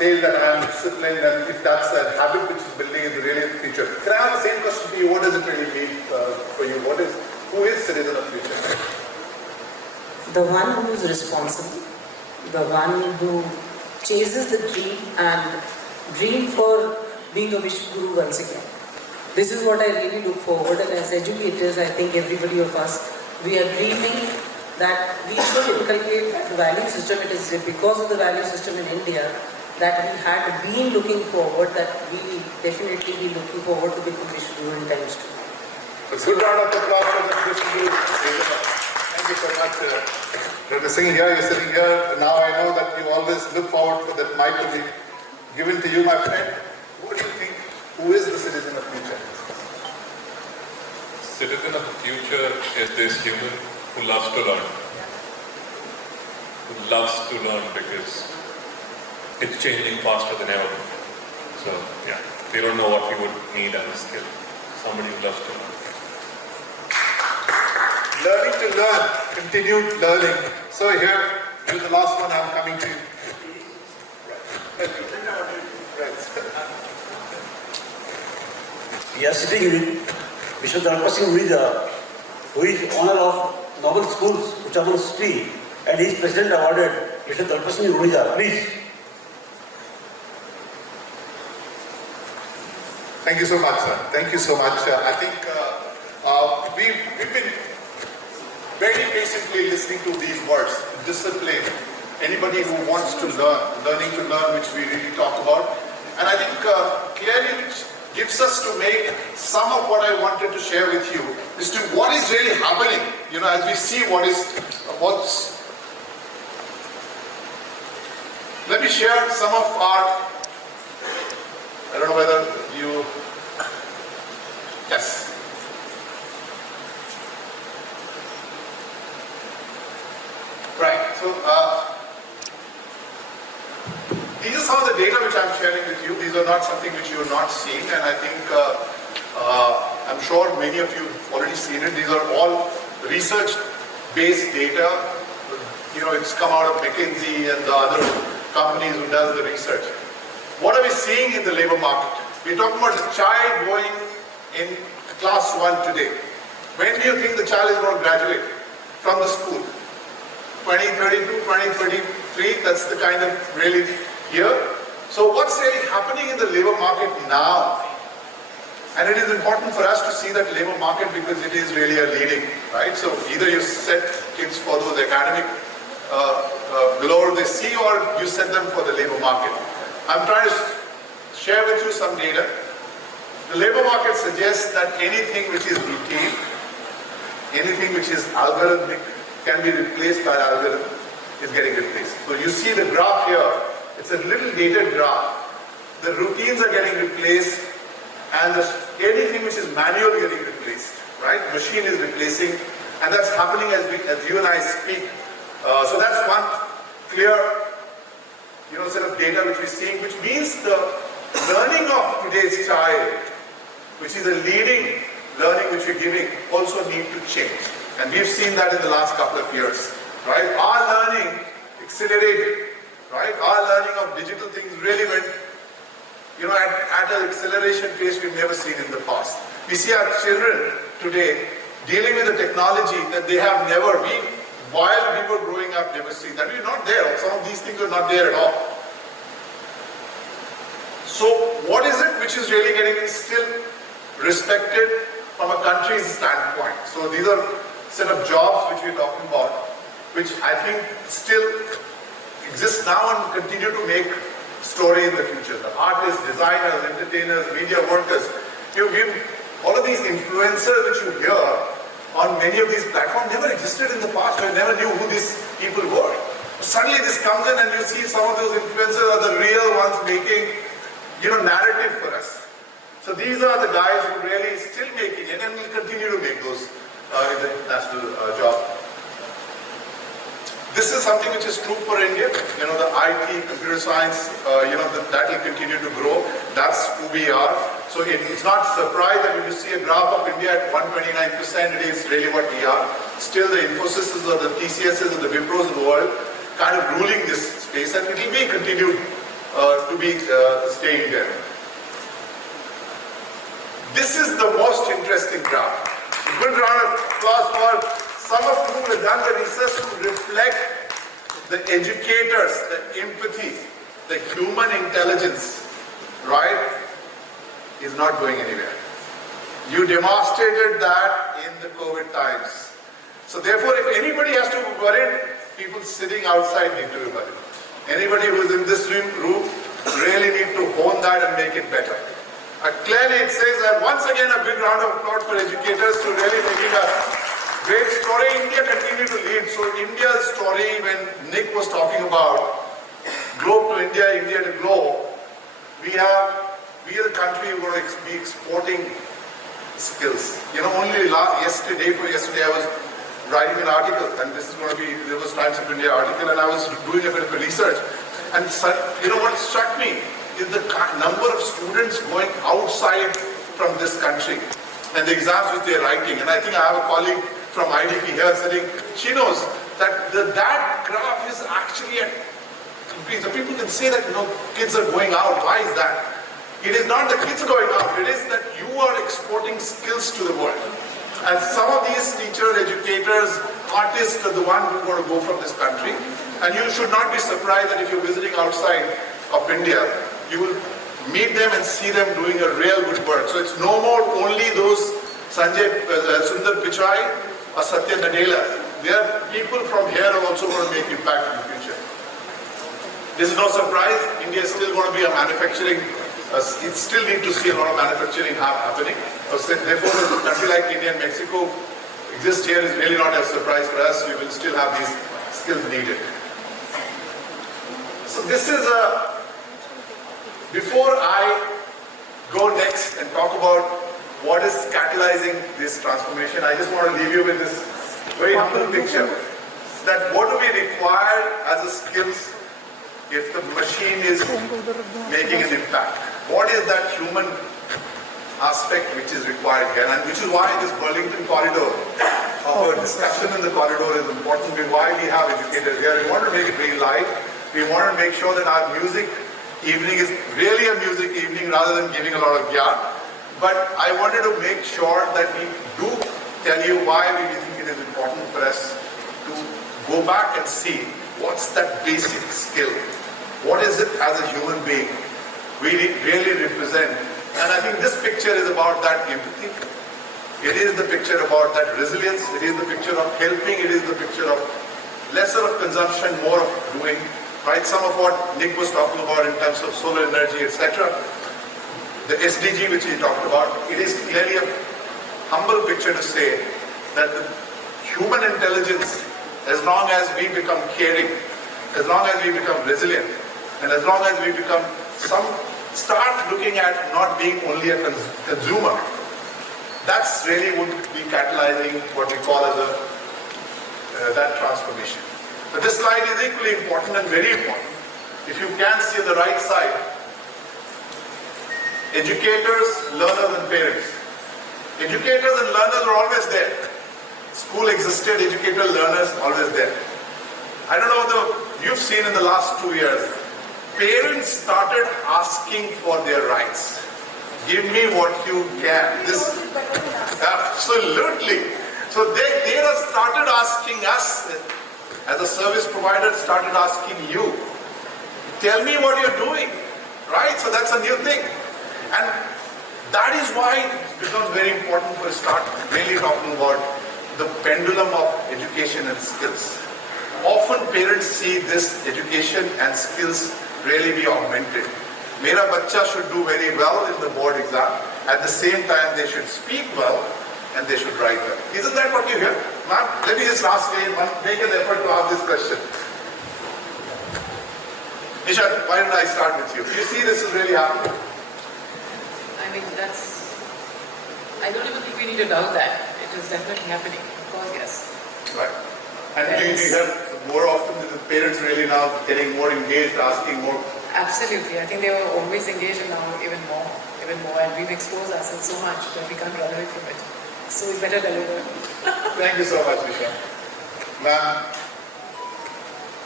says that I am disciplined, and if that's a habit which is building in the future. Can I have the same question to you? What does it really mean for you? Who is citizen of future? The one who is responsible, the one who chases the dream and dream for being a Vishnu Guru once again. This is what I really look forward, and as educators, I think everybody of us, we are dreaming that we should inculcate that value system. It is because of the value system in India that we had been looking forward, that we definitely be looking forward to become Vishnu Guru in times to come. A good round of applause for the Vishnu Guru. Thank you so much. You're sitting here, you're sitting here. Now I know that you always look forward for that mic to be given to you, my friend. What do you think? Who is the citizen of future? Citizen of the future is this human who loves to learn. Who loves to learn because it's changing faster than ever. So, yeah, we don't know what we would need as a skill. Somebody who loves to learn. Learning to learn, continued learning. So here, you're the last one, I'm coming to you. We are sitting with Mr. Dharma Singh Unija, who is owner of Noble Schools, Uchamon City, and his president awarded Mr. Dharma Singh Unija. Please. Thank you so much, sir. Thank you so much. I think we've been very patiently listening to these words, discipline, anybody who wants to learn, learning to learn, which we really talk about. And I think clearly which gives us to make some of what I wanted to share with you is to what is really happening, as we see what's. Let me share some of our, I don't know whether you, yes. Right, so these are some of the data which I'm sharing with you. These are not something which you are not seeing, and I think I'm sure many of you have already seen it. These are all research-based data. It's come out of McKinsey and the other companies who does the research. What are we seeing in the labor market? We're talking about a child going in class 1 today. When do you think the child is going to graduate from the school? 2032, 2033, that's the kind of really year. So what's really happening in the labor market now? And it is important for us to see that labor market because it is really a leading, right? So either you set kids for those academic glory they see, or you set them for the labor market. I'm trying to share with you some data. The labor market suggests that anything which is routine, anything which is algorithmic, can be replaced by algorithm, is getting replaced. So you see the graph here, it's a little dated graph. The routines are getting replaced, and anything which is manual getting replaced, right? Machine is replacing, and that's happening as you and I speak. So that's one clear, set of data which we're seeing, which means the learning of today's child, which is a leading learning which we're giving, also need to change. And we've seen that in the last couple of years, right? Our learning accelerated, right? Our learning of digital things really went, at an acceleration pace we've never seen in the past. We see our children today dealing with the technology that they have never been, while we were growing up, never seen. That we're not there. Some of these things are not there at all. So what is it which is really getting still respected from a country's standpoint? So these are set of jobs which we're talking about, which I think still exist now and continue to make story in the future. The artists, designers, entertainers, media workers, all of these influencers which you hear on many of these platforms never existed in the past. We never knew who these people were. Suddenly this comes in and you see some of those influencers are the real ones making, narrative for us. So these are the guys who really still making it and will continue to make those in the national job. This is something which is true for India. The IT, computer science, that will continue to grow. That's who we are. So it's not a surprise that if you see a graph of India at 129%, it is really what we are. Still the Infosys or the TCSs or the Wipros of the world kind of ruling this space, and it will be continued to be staying there. This is the most interesting graph. A good round of applause for some of whom have done the research to reflect the educators, the empathy, the human intelligence, right, is not going anywhere. You demonstrated that in the COVID times. So therefore, if anybody has to be worried, people sitting outside need to be worried. Anybody who is in this room really need to hone that and make it better. Clearly it says that once again a big round of applause for educators to really make it a great story. India continue to lead. So India's story, when Nick was talking about globe to India, India to globe, we are the country who are going to be exporting skills. You know, only yesterday I was writing an article, and this is going to be, there was Times of India article, and I was doing a bit of a research. And you know what struck me is the number of students going outside from this country and the exams which they are writing. And I think I have a colleague from IDP here sitting, she knows that that graph is actually at increase. So people can say that, you know, kids are going out. Why is that? It is not the kids going out, it is that you are exporting skills to the world. And some of these teachers, educators, artists are the ones who are going to go from this country. And you should not be surprised that if you're visiting outside of India, you will meet them and see them doing a real good work. So it's no more only those Sundar Pichai or Satya Nadella. They are people from here who are also going to make impact in the future. This is no surprise. India is still going to be a manufacturing. It still need to see a lot of manufacturing happening. Therefore, a country like India and Mexico exist here is really not a surprise for us. We will still have these skills needed. So this is before I go next and talk about what is catalyzing this transformation, I just want to leave you with this very humble picture that what do we require as a skills if the machine is making an impact? What is that human aspect which is required here? And which is why this Burlington corridor, our discussion in the corridor is important. Why we have educators here. We want to make it very live. We want to make sure that our music evening is really a music evening rather than giving a lot of yarn. But I wanted to make sure that we do tell you why we think it is important for us to go back and see what's that basic skill. What is it as a human being we really represent? And I think this picture is about that empathy. It is the picture about that resilience. It is the picture of helping. It is the picture of lesser of consumption, more of doing. Right? Some of what Nick was talking about in terms of solar energy, etc. The SDG which he talked about, it is clearly a humble picture to say that the human intelligence, as long as we become caring, as long as we become resilient, and as long as we become start looking at not being only a consumer, that's really would be catalyzing what we call as that transformation. But this slide is equally important and very important. If you can see on the right side, educators, learners and parents. Educators and learners are always there. School existed, educators, learners always there. I don't know if you've seen in the last 2 years, parents started asking for their rights. Give me what you can. Absolutely. So they have started asking us, as a service provider, started asking you, tell me what you're doing, right? So that's a new thing. And that is why it becomes very important to start really talking about the pendulum of education and skills. Often parents see this education and skills really be augmented. Mera bachcha should do very well in the board exam. At the same time, they should speak well and they should write well. Isn't that what you hear? Ma'am, let me just ask you, make an effort to ask this question. Nishat, why don't I start with you? You see this is really happening. I mean, I don't even think we need to doubt that. It is definitely happening. Of course, yes. Right. And do you hear more often that the parents really now getting more engaged, asking more? Absolutely. I think they were always engaged and now even more. even more, and we've exposed ourselves so much that we can't run away from it. So we better deliver. Thank you so much, Nisha. Ma'am,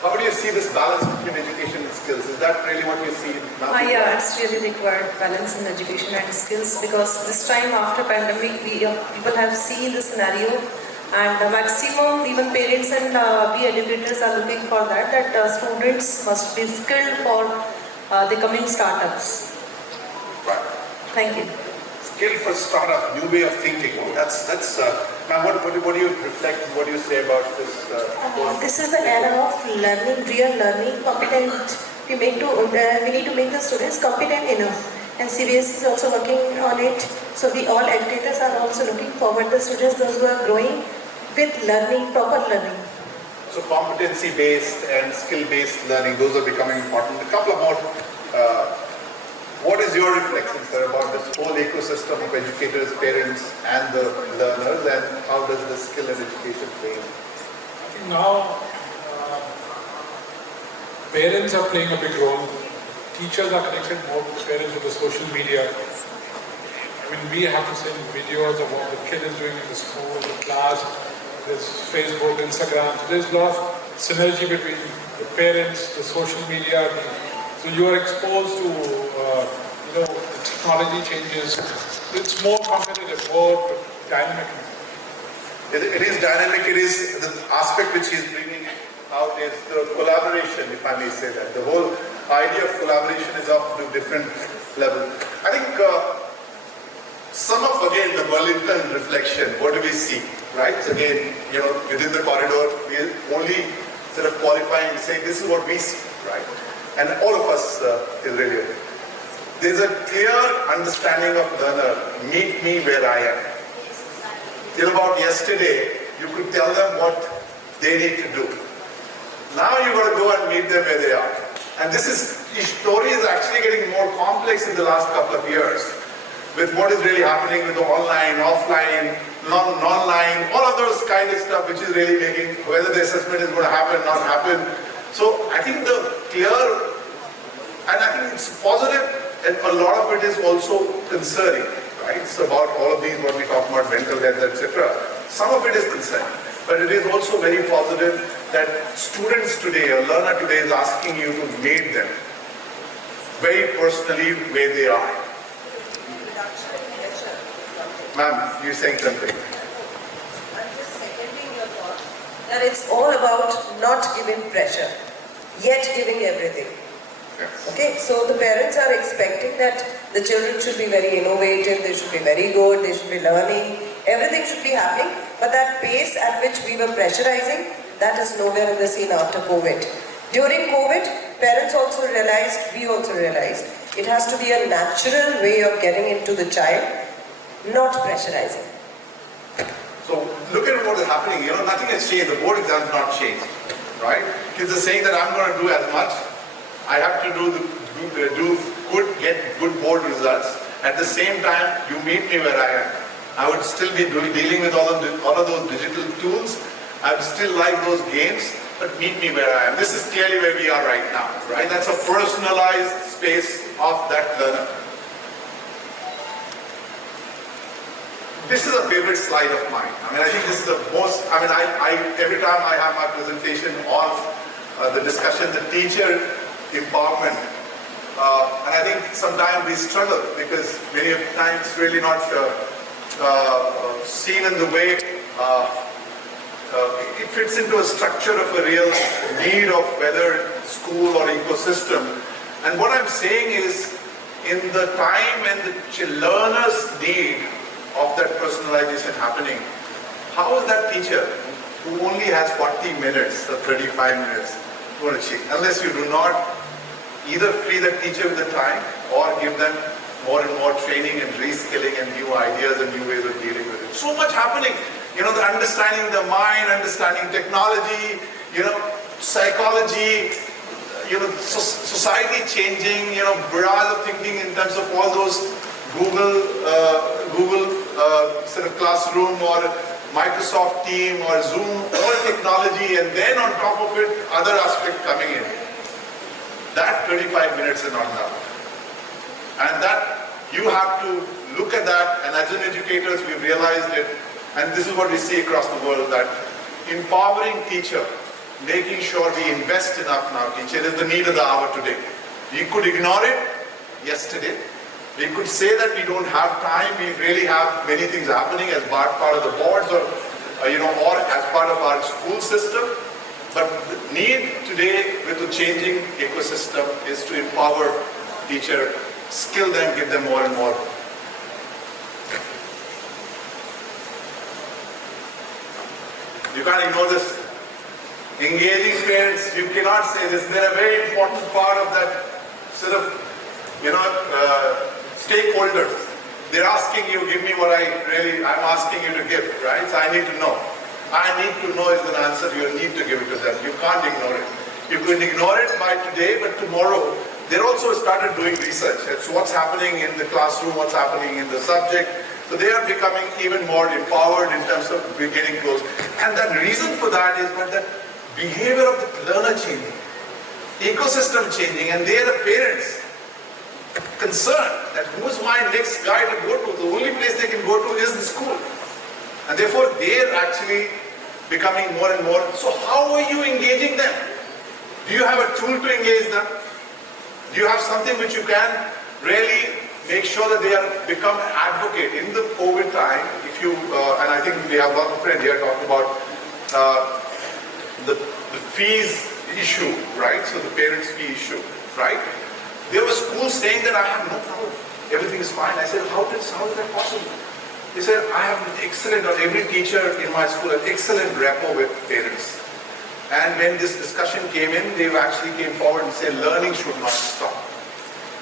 how do you see this balance between education and skills? Is that really what you see now? Yeah, it's really required balance in education and skills, because this time after pandemic, people have seen the scenario, and the maximum, even parents and we educators are looking for that students must be skilled for the coming startups. Right. Thank you. Skill for startup, new way of thinking. That's ma'am, what do you reflect? What do you say about this? This is the era of learning, real learning, competent. We need to make the students competent enough, and CBSE is also working on it. So we all educators are also looking forward the students, those who are growing with learning, proper learning. So competency-based and skill-based learning, those are becoming important. A couple of more. What is your reflection, sir, about this whole ecosystem of educators, parents, and the learners, and how does the skill and education play? I think now parents are playing a big role. Teachers are connected more to parents with the social media. I mean, we have to send videos of what the kid is doing in the school, the class. There's Facebook, Instagram. So there's a lot of synergy between the parents, the social media. So you are exposed to, the technology changes. It's more competitive, more dynamic. It is dynamic. It is the aspect which he's bringing out is the collaboration, if I may say that. The whole idea of collaboration is up to different level. I think some of, again, the Burlington reflection, what do we see, right? So again, within the corridor, we are only sort of qualifying and saying this is what we see, right? And all of us is really, there's a clear understanding of learner, meet me where I am. Till about yesterday, you could tell them what they need to do. Now you've got to go and meet them where they are. And this story is actually getting more complex in the last couple of years, with what is really happening with the online, offline, non-line, all of those kind of stuff which is really making whether the assessment is going to happen, not happen. So I think the clear, and I think it's positive, and a lot of it is also concerning, right? It's about all of these, what we talk about, mental health, etc. Some of it is concerning, but it is also very positive that students today, a learner today is asking you to meet them very personally where they are. Ma'am, you're saying something. I'm just seconding your thought that it's all about not giving pressure, yet giving everything. Yes. Okay, so the parents are expecting that the children should be very innovative, they should be very good, they should be learning, everything should be happening, but that pace at which we were pressurizing, that is nowhere in the scene after COVID. During COVID, parents also realized, we also realized, it has to be a natural way of getting into the child, not pressurizing. So look at what is happening. Nothing has changed. The board exam has not changed, right? Kids are saying that I'm going to do as much. I have to get good board results. At the same time, you meet me where I am. I would still be dealing with all of those digital tools. I would still like those games, but meet me where I am. This is clearly where we are right now, right? That's a personalized space of that learner. This is a favorite slide of mine. I think this is the most, every time I have my presentation on the discussion, the teacher empowerment, and I think sometimes we struggle because many of times it's really not seen in the way it fits into a structure of a real need of whether school or ecosystem. And what I'm saying is, in the time when the learners need of that personalization happening, how is that teacher who only has 40 minutes or 35 minutes going to change? Unless you do not either free the teacher with the time or give them more and more training and reskilling and new ideas and new ways of dealing with it. So much happening. The understanding the mind, understanding technology, psychology, society changing, barrage of thinking in terms of all those Google sort of classroom or Microsoft team or Zoom, all technology, and then on top of it, other aspects coming in. That 35 minutes is not enough. And that you have to look at that, and as an educators, we've realized it, and this is what we see across the world, that empowering teacher, making sure we invest enough in our teacher is the need of the hour today. We could ignore it yesterday. We could say that we don't have time. We really have many things happening as part of the boards or as part of our school system. But the need today with the changing ecosystem is to empower teacher, skill them, give them more and more. You can't ignore this. Engaging parents, you cannot say this. They're a very important part of that sort of, stakeholders. They're asking you, give me what I'm asking you to give, right? So I need to know. I need to know is an answer. You need to give it to them. You can't ignore it. You can ignore it by today, but tomorrow, they're also started doing research. It's what's happening in the classroom, what's happening in the subject. So they are becoming even more empowered in terms of getting close. And the reason for that is that the behavior of the learner changing, ecosystem changing, and they are the parents concerned that who's my next guy to go to? The only place they can go to is the school. And therefore, they're actually becoming more and more. So how are you engaging them? Do you have a tool to engage them? Do you have something which you can really make sure that they are become an advocate in the COVID time? If you, and I think we have a lot of friends here talking about the fees issue, right? So the parents' fee issue, right? There were schools saying that I have no problem. Everything is fine. I said, how is that possible? They said, I have an excellent, or every teacher in my school, an excellent rapport with parents. And when this discussion came in, they actually came forward and said, learning should not stop,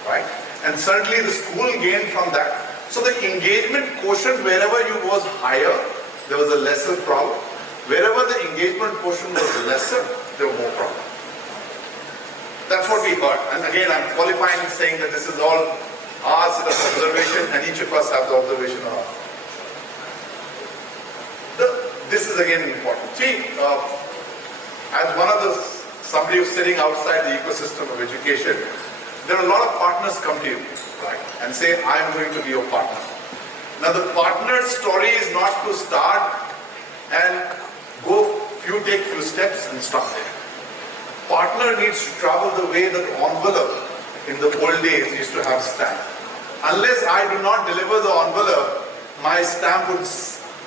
right? And certainly the school gained from that. So the engagement quotient, wherever you was higher, there was a lesser problem. Wherever the engagement quotient was lesser, there were more problems. That's what we heard. And again, I'm qualifying and saying that this is all our set of observation, and each of us have the observation of our. This is again important. See, as somebody who's sitting outside the ecosystem of education, there are a lot of partners come to you, right, and say, I'm going to be your partner. Now the partner story is not to start and take few steps and stop there. Partner needs to travel the way that envelope in the old days used to have stamp. Unless I do not deliver the envelope, my stamp would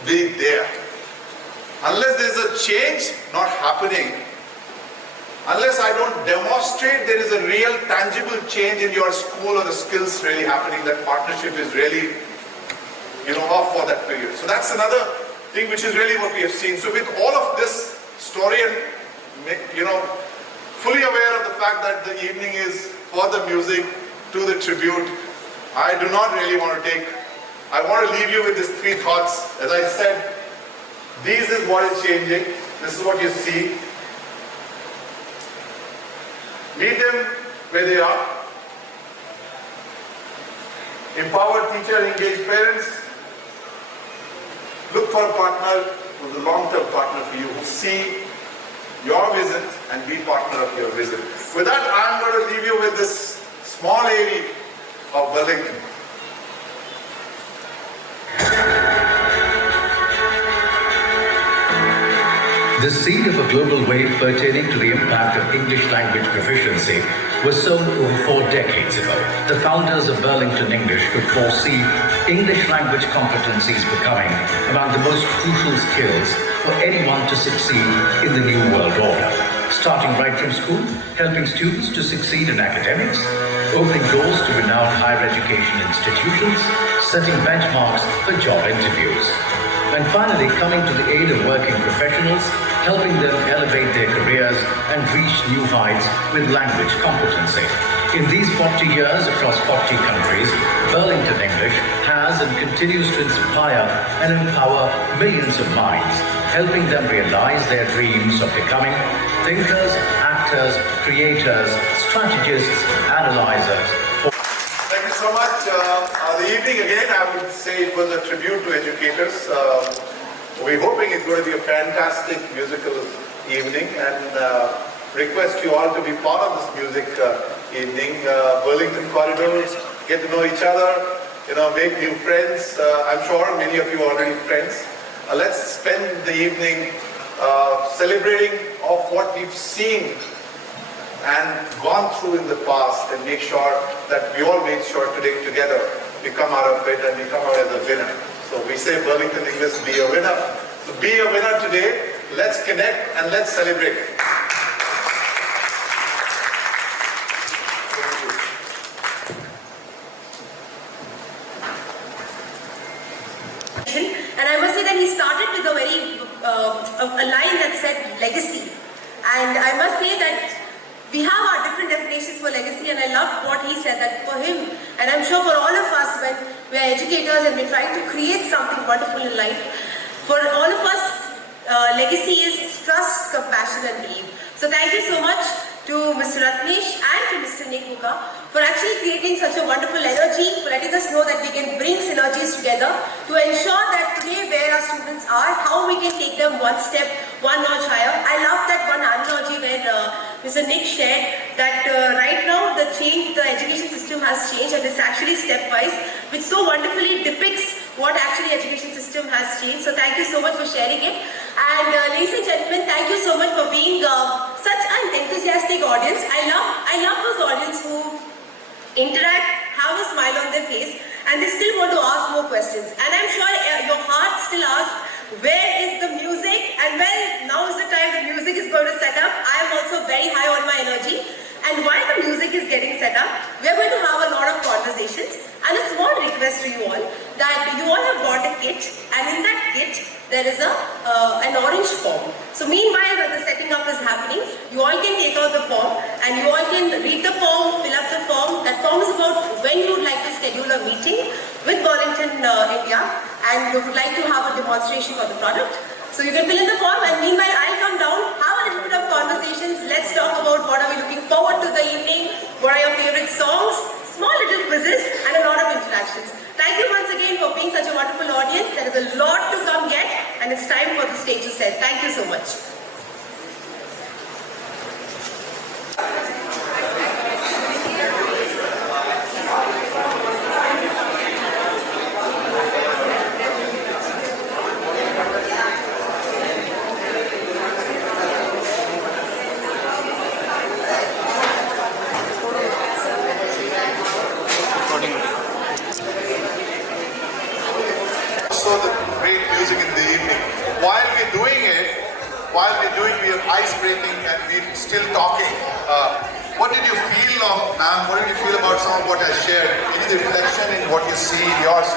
be there. Unless there is a change not happening, unless I don't demonstrate there is a real tangible change in your school or the skills really happening, that partnership is really, off for that period. So that's another thing which is really what we have seen. So with all of this story and, fully aware of the fact that the evening is for the music, to the tribute, I do not really want to I want to leave you with these three thoughts. As I said, this is what is changing. This is what you see. Meet them where they are. Empower teacher, engage parents. Look for a partner who's a long-term partner for you, who see your vision and be partner of your vision. With that, I'm going to leave you with this small area of Burlington. The seed of a global wave pertaining to the impact of English language proficiency was sown over 4 decades ago. The founders of Burlington English could foresee English language competencies becoming among the most crucial skills for anyone to succeed in the new world order. Starting right from school, helping students to succeed in academics, opening doors to renowned higher education institutions, setting benchmarks for job interviews, and finally coming to the aid of working professionals, helping them elevate their careers and reach new heights with language competency. In these 40 years across 40 countries, Burlington English has and continues to inspire and empower millions of minds, helping them realize their dreams of becoming thinkers, actors, creators, strategists, analyzers. Thank you so much. The evening again, I would say it was a tribute to educators. We're hoping it's going to be a fantastic musical evening, and request you all to be part of this music evening. Burlington corridors, get to know each other, make new friends. I'm sure many of you are already friends. Let's spend the evening celebrating of what we've seen and gone through in the past, and make sure that we all make sure today together we come out of it and we come out as a winner. So we say Burlington English, be a winner. So be a winner today. Let's connect and let's celebrate. And I must say that he started with a very a line that said legacy. And I must say that we have our different definitions for legacy, and I love what he said, that for him, and I'm sure for all of us when we are educators and we're trying to create something wonderful in life, for all of us, legacy is trust, compassion and belief. So thank you so much to Mr. Ratnesh and to Mr. Nick Muka for actually creating such a wonderful energy, for letting us know that we can bring synergies together to ensure that today where our students are, how we can take them one step, one notch higher. I love that one analogy where Mr. Nick shared that right now the education system has changed, and it's actually stepwise, which so wonderfully depicts what actually education system has changed. So thank you so much for sharing it. And ladies and gentlemen, thank you so much for being such an enthusiastic audience. I love those audience who interact, have a smile on their face, and they still want to ask more questions. And I'm sure your heart still asks, where is the music? And well, now is the time the music is going to set up. I am also very high on my energy. And while the music is getting set up, we are going to have a lot of conversations. And a small request to you all, that you all have got a kit, and in that kit, there is an orange form. So meanwhile, when the setting up is happening, you all can take out the form, and you all can read the form, fill up the form. That form is about when you would like to schedule a meeting with Burlington, India, and you would like to have a demonstration for the product. So you can fill in the form, and meanwhile, I'll come down, have a little bit of conversations. Let's talk about what are we looking forward to the evening, what are your favorite songs, small little quizzes, and a lot of interactions. Thank you once again for being such a wonderful audience. There is a lot to come get, and it's time for the stage to set. Thank you so much. We are ice breaking and we're still talking. What did you feel of, ma'am? What did you feel about some of what I shared? Any reflection in what you see in yours?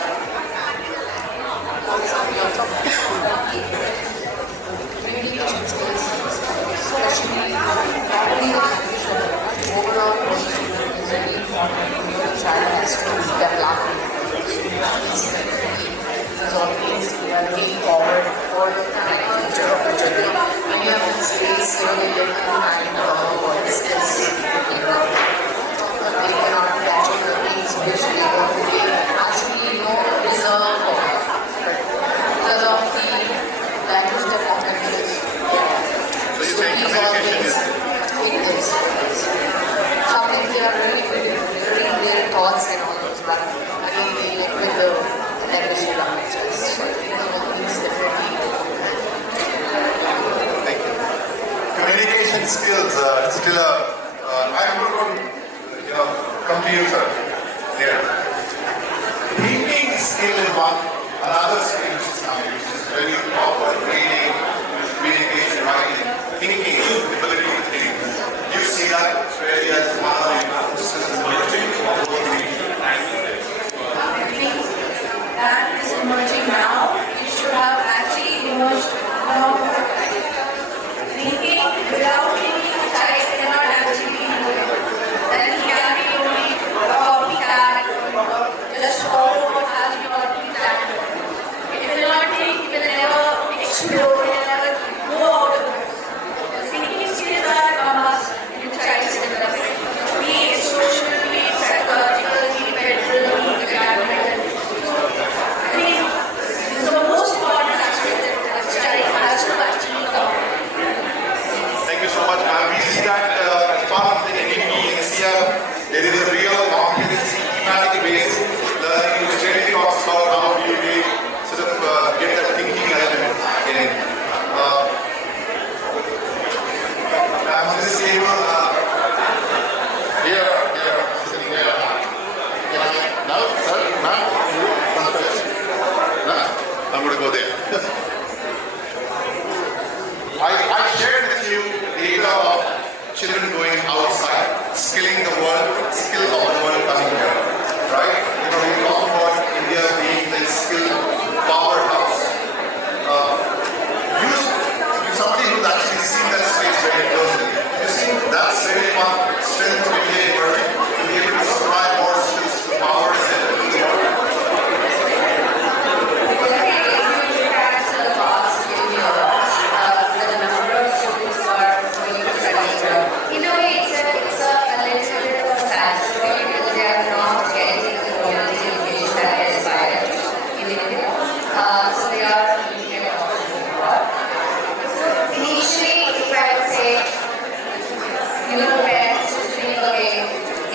You have to stay still in your mind what is this? They cannot catch the things which they actually deserve for. Because of the language development. So you think communication is something they are really their thoughts and all those, but I don't think with the language development. So I think the whole thing is definitely. Communication skills, still I'm going to come to you, sir. Here. Thinking skill is one, another skill which is coming, which is very proper, reading, communication, writing, thinking, ability to think. You see that where he has one of the important systems emerging. I think that is emerging now. It should have actually emerged long before. Thinking without thinking, a child cannot actually do it. Then he can be only a copycat, just follow what has been already planned. If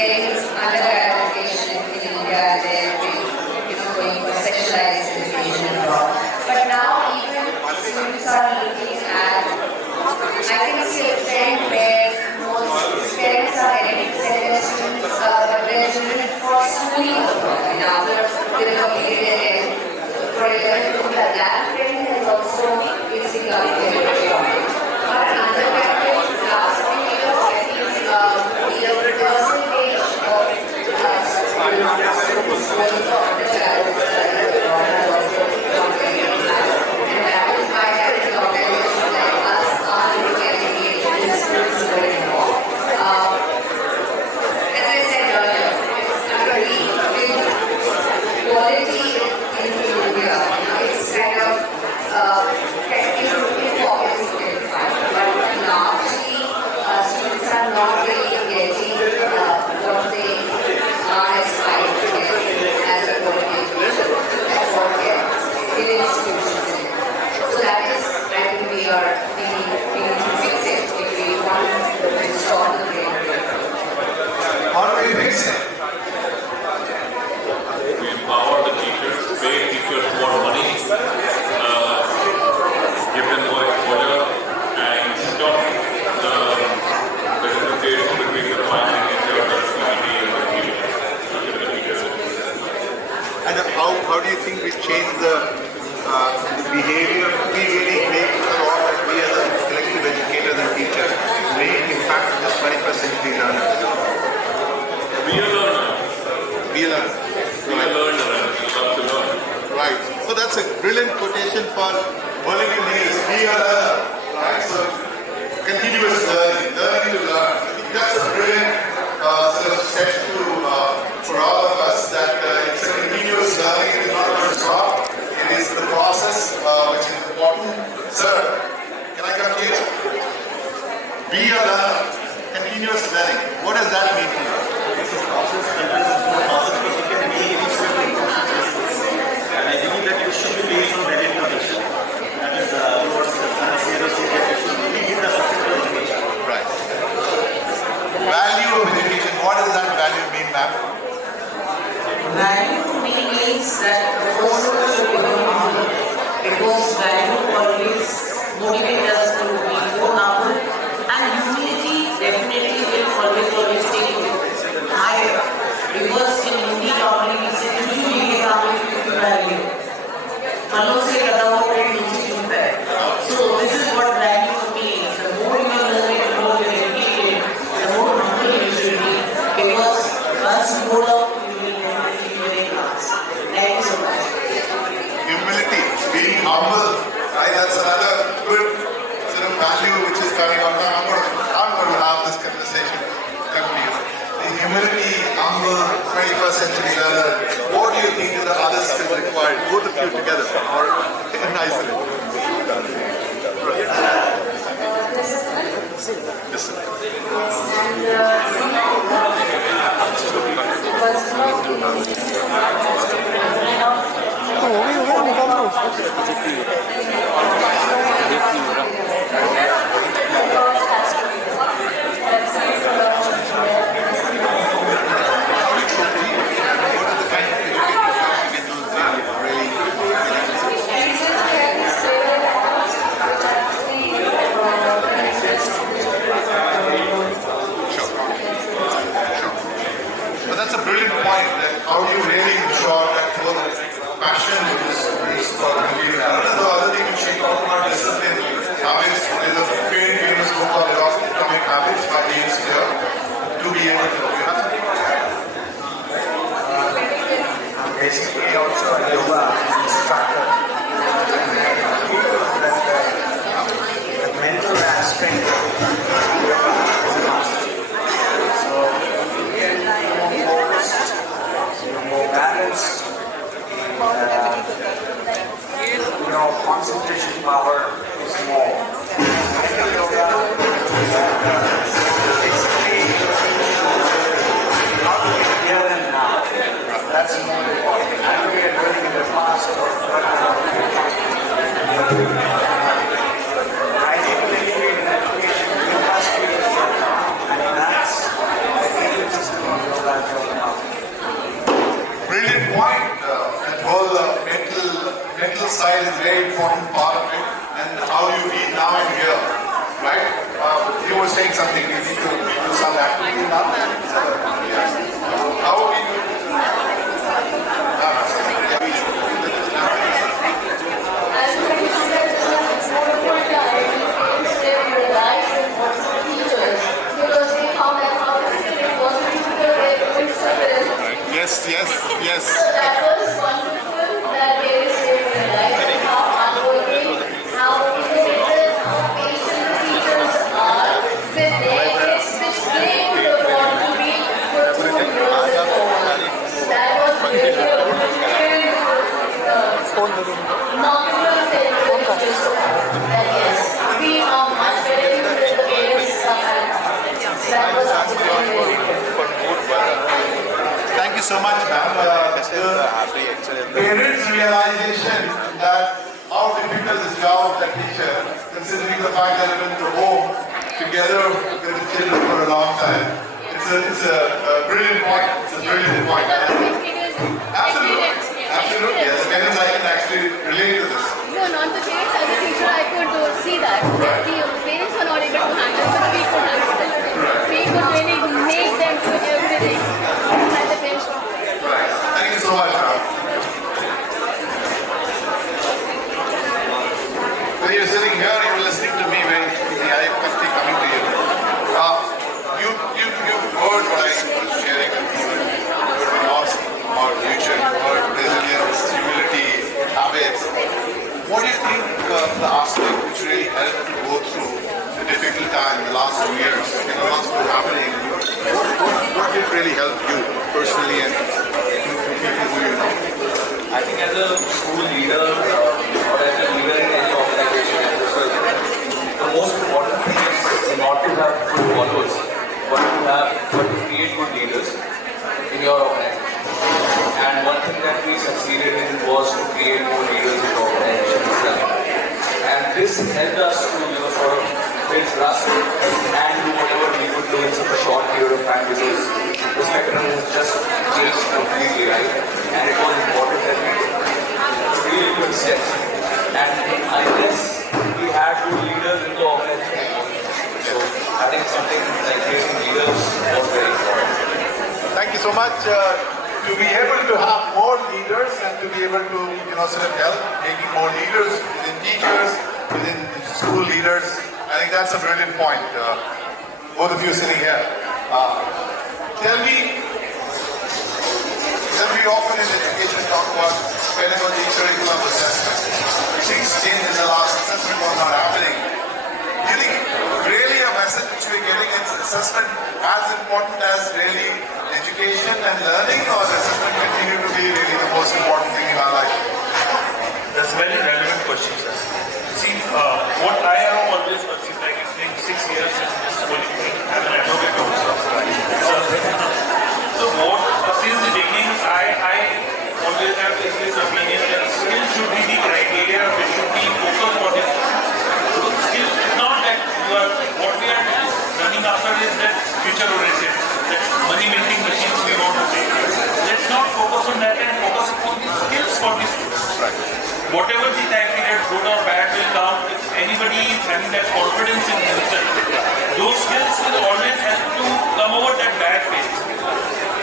getting undergrad education in India and then going for specialized education abroad. But now even students are looking at, I can see a trend where most parents are ready to send their students, their children for schooling abroad. And after they completed for 11 to that trend has also become very important. But undergraduate last few years, I think the percentage of students going for undergraduate studies abroad has also become very high. And that is why that is an organization like us are looking at engaging in schools more and more. As I said earlier, we build quality in India. It's kind of looking for is identified, but largely students are not really getting what they are aspiring to get as a quality education. That's what they are in institutions. So that is, I think we need to fix it if we want to restore the brain. How do we fix it? We empower the teachers, pay teachers more money, give them more exposure, and stop the differentiation between the finding nature of the CBT and the teachers. And how do you think we change the behavior? We really make sure that we as a collective educators and teachers may impact this 21st century learner. Be a learner. Be a learner. Be a learner and love to learn. Right. So that's a brilliant quotation for Burlington is be a learner. Right. So continuous learning, learning to learn. I think that's a brilliant sort of step to for all of us that it's a continuous learning. It is not going to stop. It is the process which is important. Sir, can I come to you? Be a learner. Continuous learning. What does that mean to you? This is process, process which you can be and I believe that it should be based on value information. That is what the should really give the successful education. Right. Value of education. What does that value mean, ma'am? Value to me means that the person should be humble, because value always motivates us to be more humble, and humility definitely will always take you higher, because in Hindi normally we say value. So this is what value for me is. The more you are learning, the more you are educated, the more humble you should be, because once you go down, you will definitely be very class. Thank you so much. Humility, being humble. Right? That's another good sort of value which is coming on. I'm going to have this conversation. The humility, humble, 21st century learner. What do you think is the other skill required? Both of you together or in isolation? Discipline. But that's a brilliant point. That how do you really ensure that your passion is for the another other thing which we talk about discipline habits. There's a very famous book called Atomic Habits by James Clear to be able to do that. Basically, also a yoga instructor. The mental aspect. So, more focused, more balanced. side is a very important part of it, and how you be now and here, right? You were saying something, we need to do some activity now. How are we doing? Yes, yes, yes. So that was wonderful that they saved my life and how hardworking, how innovative, how patient the teachers are with their kids which they would have wanted to be for 2 years ago. That was really a nominal thing that yes, we are much better than the parents that was something really good. Thank you so much, ma'am. The parents' realization that how difficult this job of the teacher, considering the fact that they've been to home together with the children for a long time. It's a brilliant point. It's a brilliant point. Absolutely. Absolutely. As a parent, I can actually relate to this. No, not the parents. As a teacher, I could see that. Right. The parents were not able to handle, but we could handle it. Right. We could really make them do everything that the parents were doing. Right. Thank you so much, ma'am. When you were sitting here, you were listening to me very easily. I am coming to you. You've heard what I was sharing with you. You lost our future. You heard resilience, humility, habits. What do you think the aspect which really helped you go through the difficult time in the last 2 years? You know, lots of happening. What did really help you personally and people who you know? I think as a school leader or as a leader in any organization, the most important thing is not to have good followers, but to create good leaders in your organization. And one thing that we succeeded in was to create good leaders in the organization itself. And this helped us to sort of build trust and do whatever we could do in such a short period of time, because the spectrum has just changed completely, right? And it was important that we took really good steps. And unless we had good leaders in the organization, so I think something like creating leaders was very important. Thank you so much. To be able to have more leaders and to be able to, sort of help making more leaders within teachers, within school leaders, I think that's a brilliant point. Both of you sitting here. Tell me often in education talk about pedagogy, curriculum assessment. Things changed in the last assessment was not happening. Do you think really a message which we're getting is assessment as important as really education and learning, or does assessment continue to be really the most important thing in our life? That's a very relevant question, sir. See, what I have always perceived, like it's been 6 years since this Burlington, I'm an advocate of so what, since the beginning, I always have this opinion that skills should be the criteria which should be focused on this. Skills is not that you are, what we are running after is that future oriented, that money making machines we want to say. Let's not focus on that and focus on the skills for the students. Whatever the time period, good or bad, will come, if anybody is having that confidence in themselves, those skills will always help to come over that bad phase.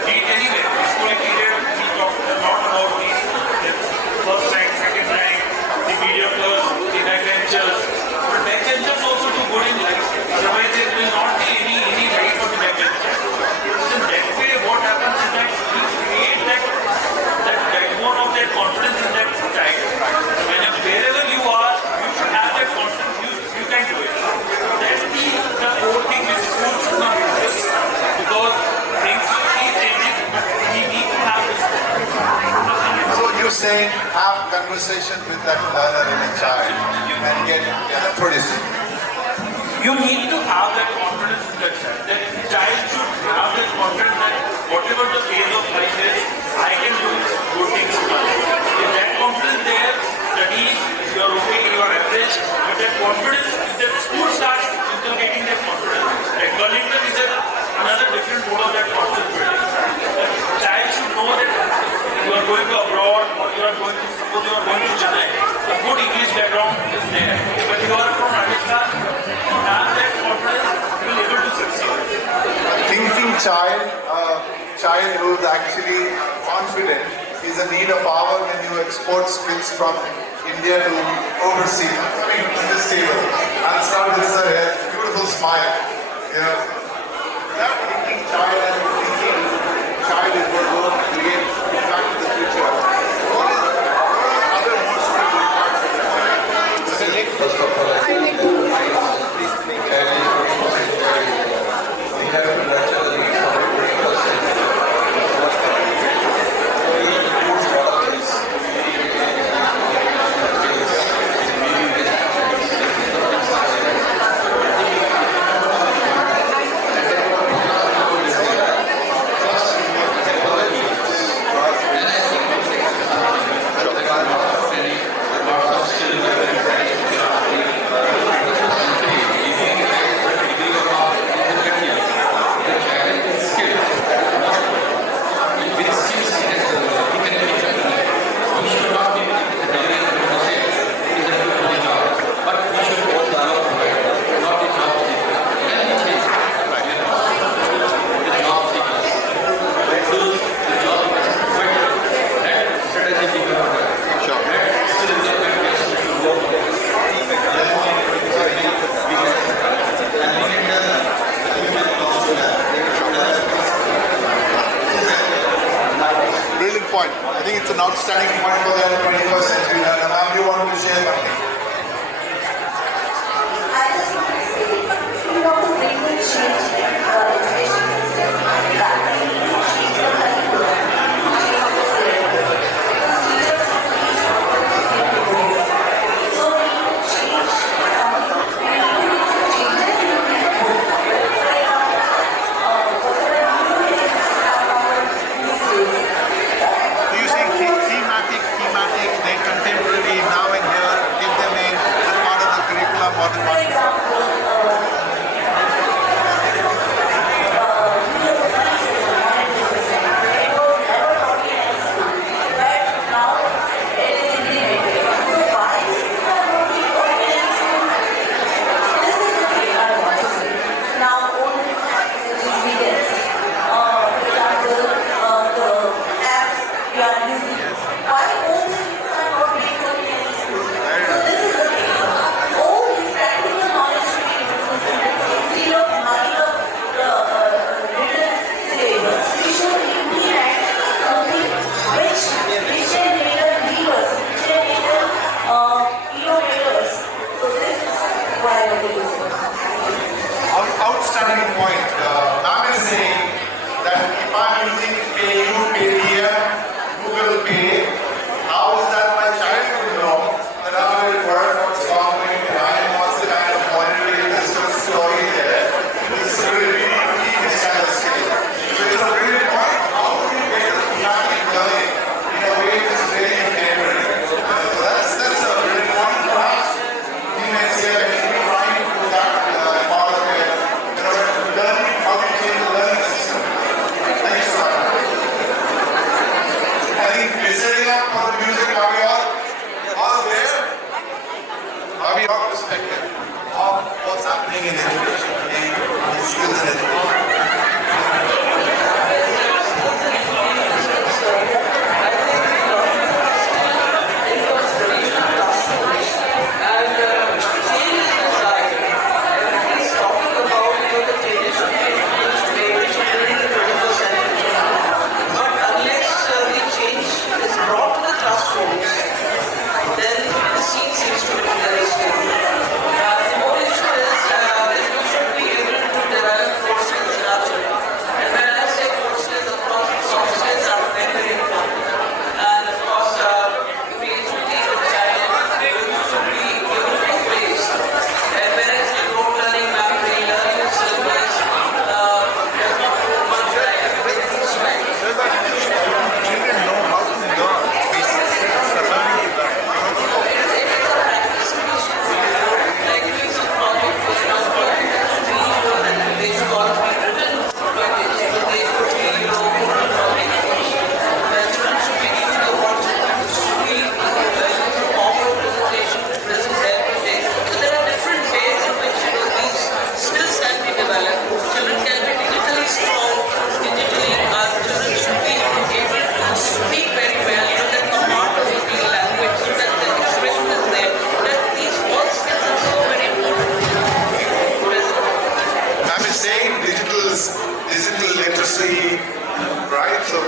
Be it anywhere, the schooling period, we talk not about the first rank, second rank, the medium plus, the backbenchers. But backbenchers also do good in life, otherwise there will not be any right for the backbenchers. So in that way, what happens is that we create that backbone of that confidence in that child. Wherever you are, you should have that confidence, you can do it. That's the core thing which school should not do this, because things will keep changing, but we need to have this. So you're saying have conversation with that learner in a child and get that's what you say. You need to have that confidence in that child. That child should have that confidence that whatever the phase of life is, I can do good things in my life. If that confidence there, studies, you are okay, you are average, but that confidence, if that school starts inculcating that confidence, like Burlington is another different mode of that confidence building. The child should know that you are going to abroad or you are going to, suppose you are going to Chennai. there. When you are from Rajasthan, you have that confidence, you will be able to succeed. Thinking child who is actually confident is a need of hour when you export skills from India to overseas. I mean, on this table. I'll start with Sir here. Beautiful smile. You know, that thinking child and thinking child is what will create Back to the Future. What are other more suitable parts of the child? First of all, I think we have to naturally point. I think it's an outstanding point for the 21st century. And ma'am, you wanted to share something? I just want to say, we want to bring the change in education system that we change the curriculum, change the syllabus. Teachers have to teach so we need to change something. We need to make some changes in the book. For example, whatever new things have happened these days. Do you think thematic, their contemporary, now and here, give them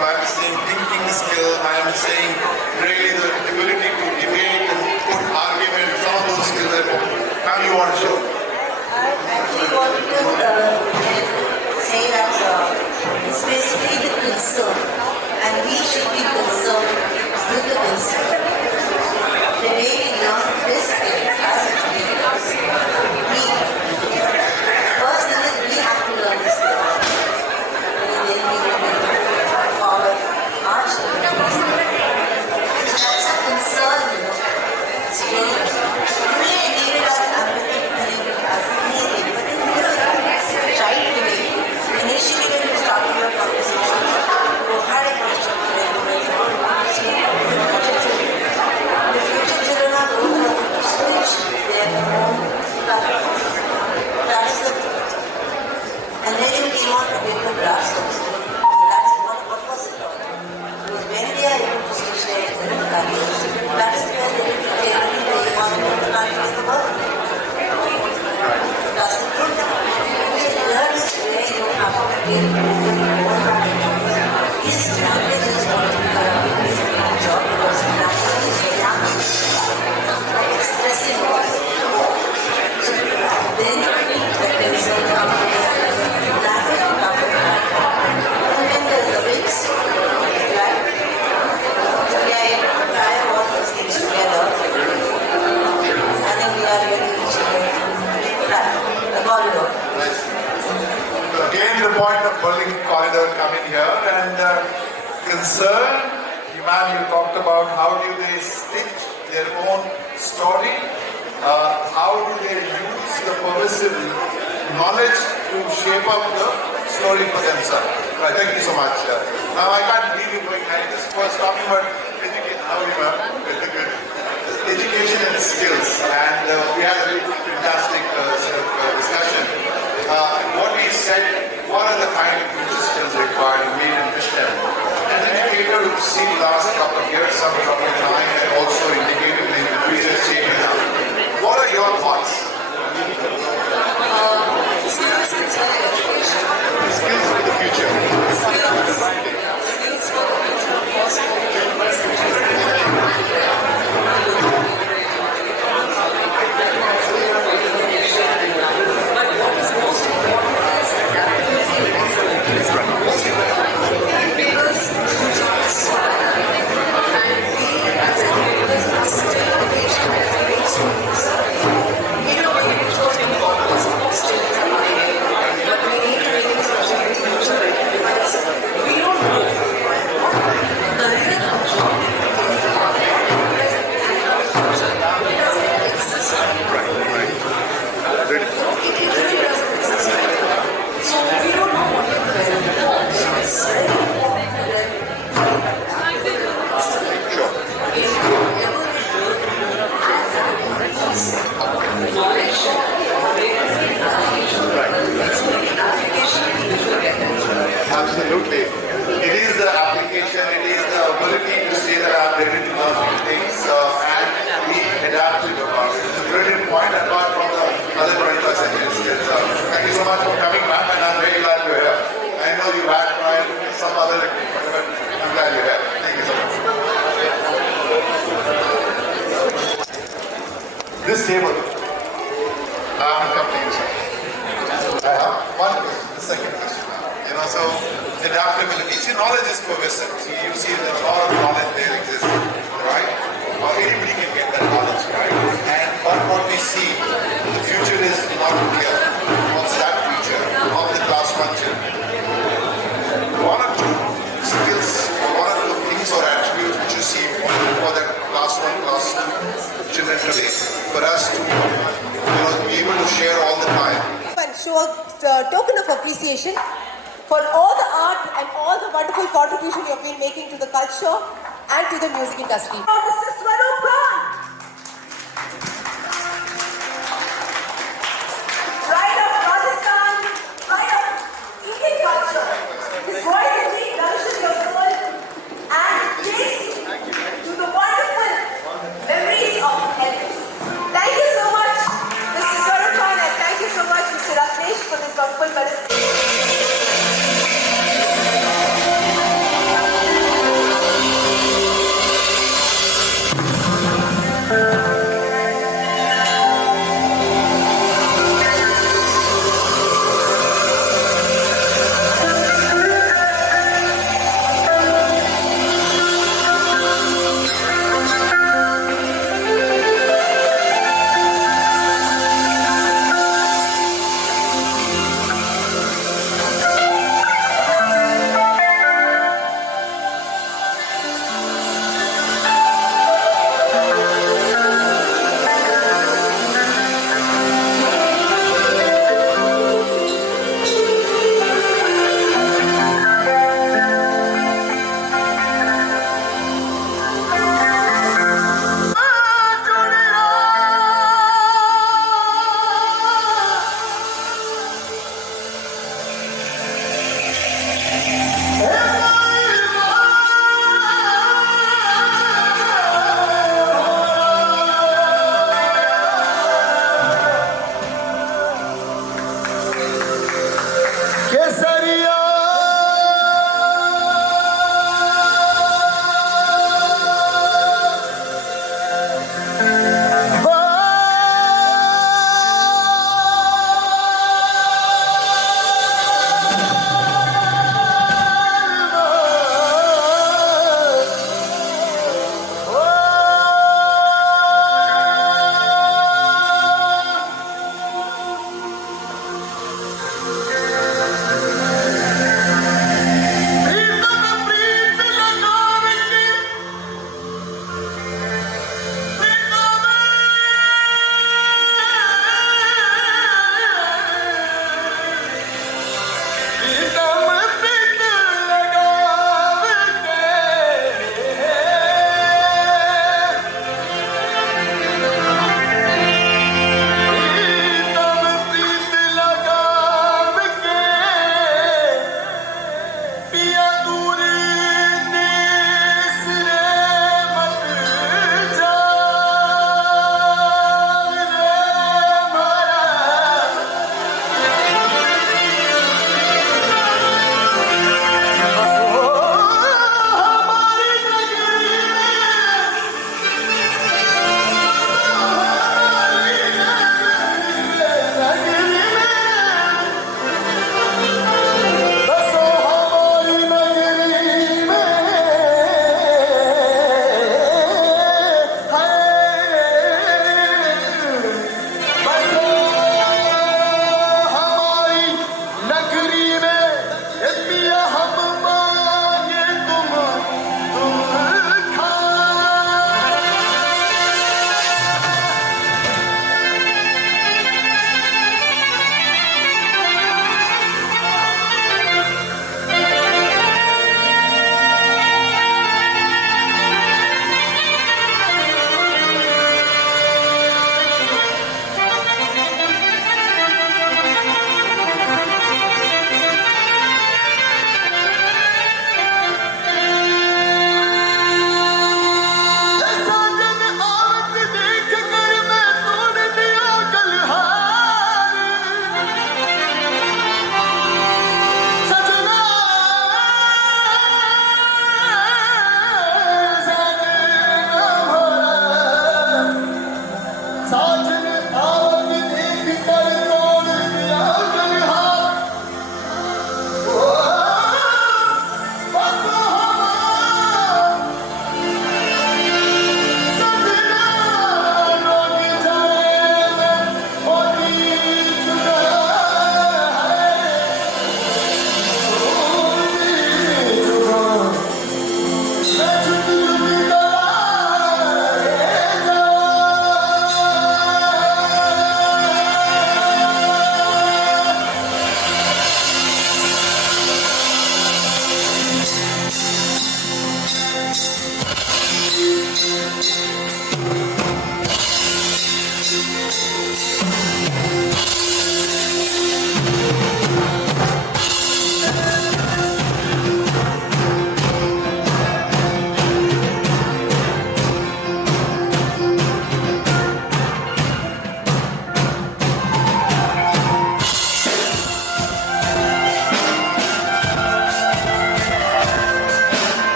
I'm saying thinking skill, I am saying really the ability to debate and put arguments, some of those skills that you want to show. I actually wanted to say that it's basically the concern, and we should be concerned with the concern. The way we learn this thing as a we first thing is we have to learn this thing. And then we will follow our children. So that's a concern, It's really, today I need it as empathy, I need it as anything. But in this child today, initially when you started your conversation, you had a question for everybody. The future children are those who are going to switch their own platform. That is the truth. And then you came on to build the grassroots. That is not what was it all. Because when they are able to switch their own platforms, that is where they will be taking the one of the countries in the world. That's the truth. That is where you have to build your own platform. His language is going to be his main job because language is like expressing voice. So then there is a language and then there's the mix, right? So we are able to tie all those things together. I think we are really reaching the corridor. Again, the point of Burlington corridor coming here and concern. Ma'am, you talked about how do they stitch their own story, how do they use the pervasive knowledge to shape up the story for themselves. Right, thank you so much. Now I can't leave you going like this. Was talking about education. How are you, ma'am? Very good. Education and skills, and we had a really fantastic discussion. What we said, what are the kind of future skills required? We made a mission. As an educator, we've seen last couple of years, some couple of time, and also indicated in the previous changes. What are your thoughts? Skills for the future. Skills for the future possible. But what is most important is adaptability and most important because and we as educators are still engaged in educating students. We don't know which was important, most students are not here, but we need to make this project future ready because we don't know the real culture. Absolutely. It is the application, it is the ability to say that I'm ready to learn new things and be adaptive about it. It's a brilliant point apart from the other 20% instances. Thank you so much for coming back and I'm very glad you're here. I know you had tried some other equipment, but I'm glad you're here. Thank you so much. This table, I'm come to you, sir. I have one question, the second question. So adaptability. See, knowledge is pervasive. See, you see that a lot of knowledge there exists, right? Or anybody can get that knowledge, right? And what we see, the future is not clear. What's that future of the class 1 children? One or two skills, or one or two things or attributes which you see for that class 1, class 2 children today, for us to be able to share all the time. And show a token of appreciation for all the art and all the wonderful contribution you have been making to the culture and to the music industry. Mr. Swaroop Khan! Pride of Rajasthan, pride of Indian culture. His voice indeed nourishes your soul and takes to the wonderful memories of Elvis. Thank you so much, Mr. Swaroop Khan, and thank you so much, Mr. Rakesh, for this wonderful presentation.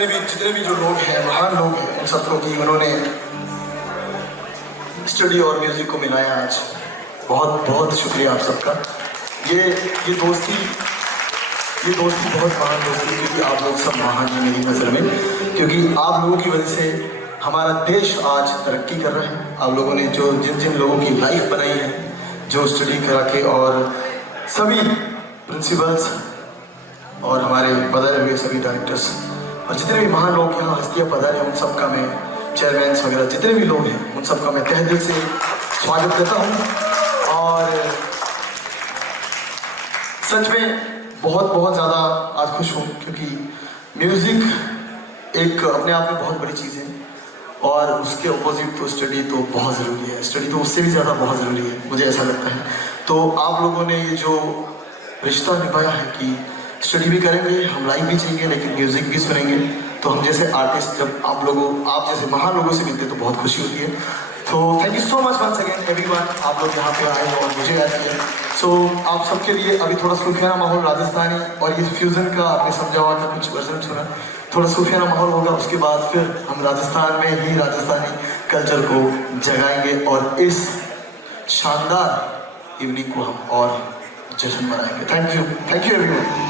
जितने भी जो लोग हैं, महान लोग हैं, उन सबको कि उन्होंने स्टडी और म्यूजिक को मिलाया आज। बहुत बहुत शुक्रिया आप सबका। ये दोस्ती बहुत महान दोस्ती, क्योंकि आप लोग सब महान हैं मेरी नज़र में, क्योंकि आप लोगों की वजह से हमारा देश आज तरक्की कर रहा है। आप लोगों ने जो जिन लोगों की लाइफ बनाई है, जो स्टडी करा के, और सभी प्रिंसिपल्स और हमारे पधारे हुए सभी डायरेक्टर्स और जितने भी महान लोग यहाँ हस्तियाँ पधारे हैं, उन सबका मैं, चेयरमैन वगैरह जितने भी लोग हैं, उन सबका मैं तहे दिल से स्वागत करता हूँ। और सच में बहुत ज़्यादा आज खुश हूँ, क्योंकि म्यूज़िक एक अपने आप में बहुत बड़ी चीज़ है, और उसके अपोजिट तो स्टडी तो बहुत ज़रूरी है। स्टडी तो उससे भी ज़्यादा बहुत ज़रूरी है, मुझे ऐसा लगता है। तो आप लोगों ने ये जो रिश्ता निभाया है कि स्टडी भी करेंगे, हम लाइव भी चाहिए, लेकिन म्यूज़िक भी सुनेंगे, तो हम जैसे आर्टिस्ट जब आप जैसे महान लोगों से मिलते तो बहुत खुशी होती है। तो thank you so much once again everyone, आप लोग यहाँ पे आए हो और मुझे याद किया। सो आप सबके लिए अभी थोड़ा सूफियाना माहौल राजस्थानी और ये फ्यूज़न का आपने समझा हुआ था, कुछ वर्जन सुना, थोड़ा सूफियाना माहौल होगा। उसके बाद फिर हम राजस्थान में ही राजस्थानी कल्चर को जगाएंगे और इस शानदार इवनिंग को हम और जश्न मनाएंगे। Thank you everyone.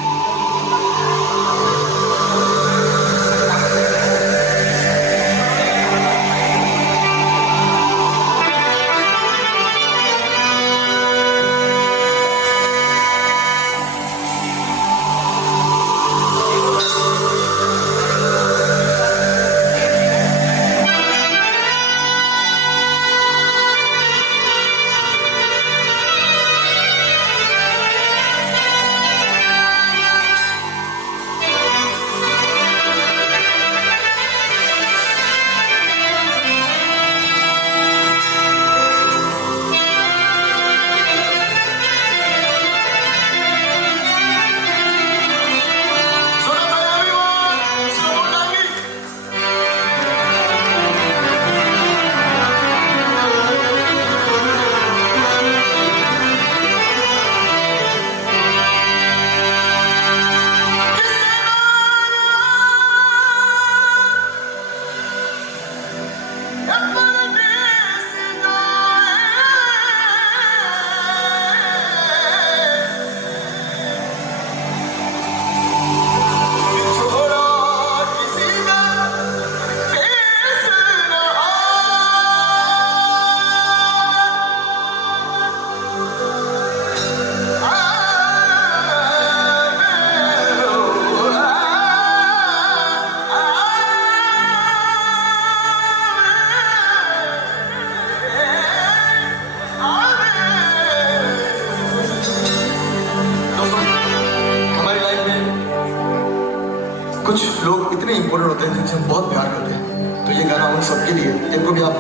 कुछ लोग इतने इम्पोर्टेंट होते हैं जिनसे हम बहुत प्यार करते हैं, तो ये गाना उन सबके लिए जिनको भी आप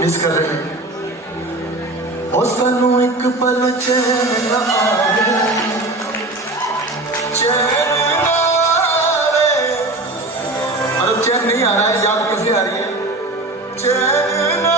मिस कर रहे हैं। ओ सानू एक पल चैन ना आवे, चैन ना आवे, मतलब चैन नहीं आ रहा है, याद कैसे आ रही है? चैन ना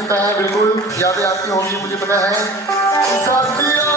सकता है, बिल्कुल यादें आती होंगी, मुझे पता है। साथियों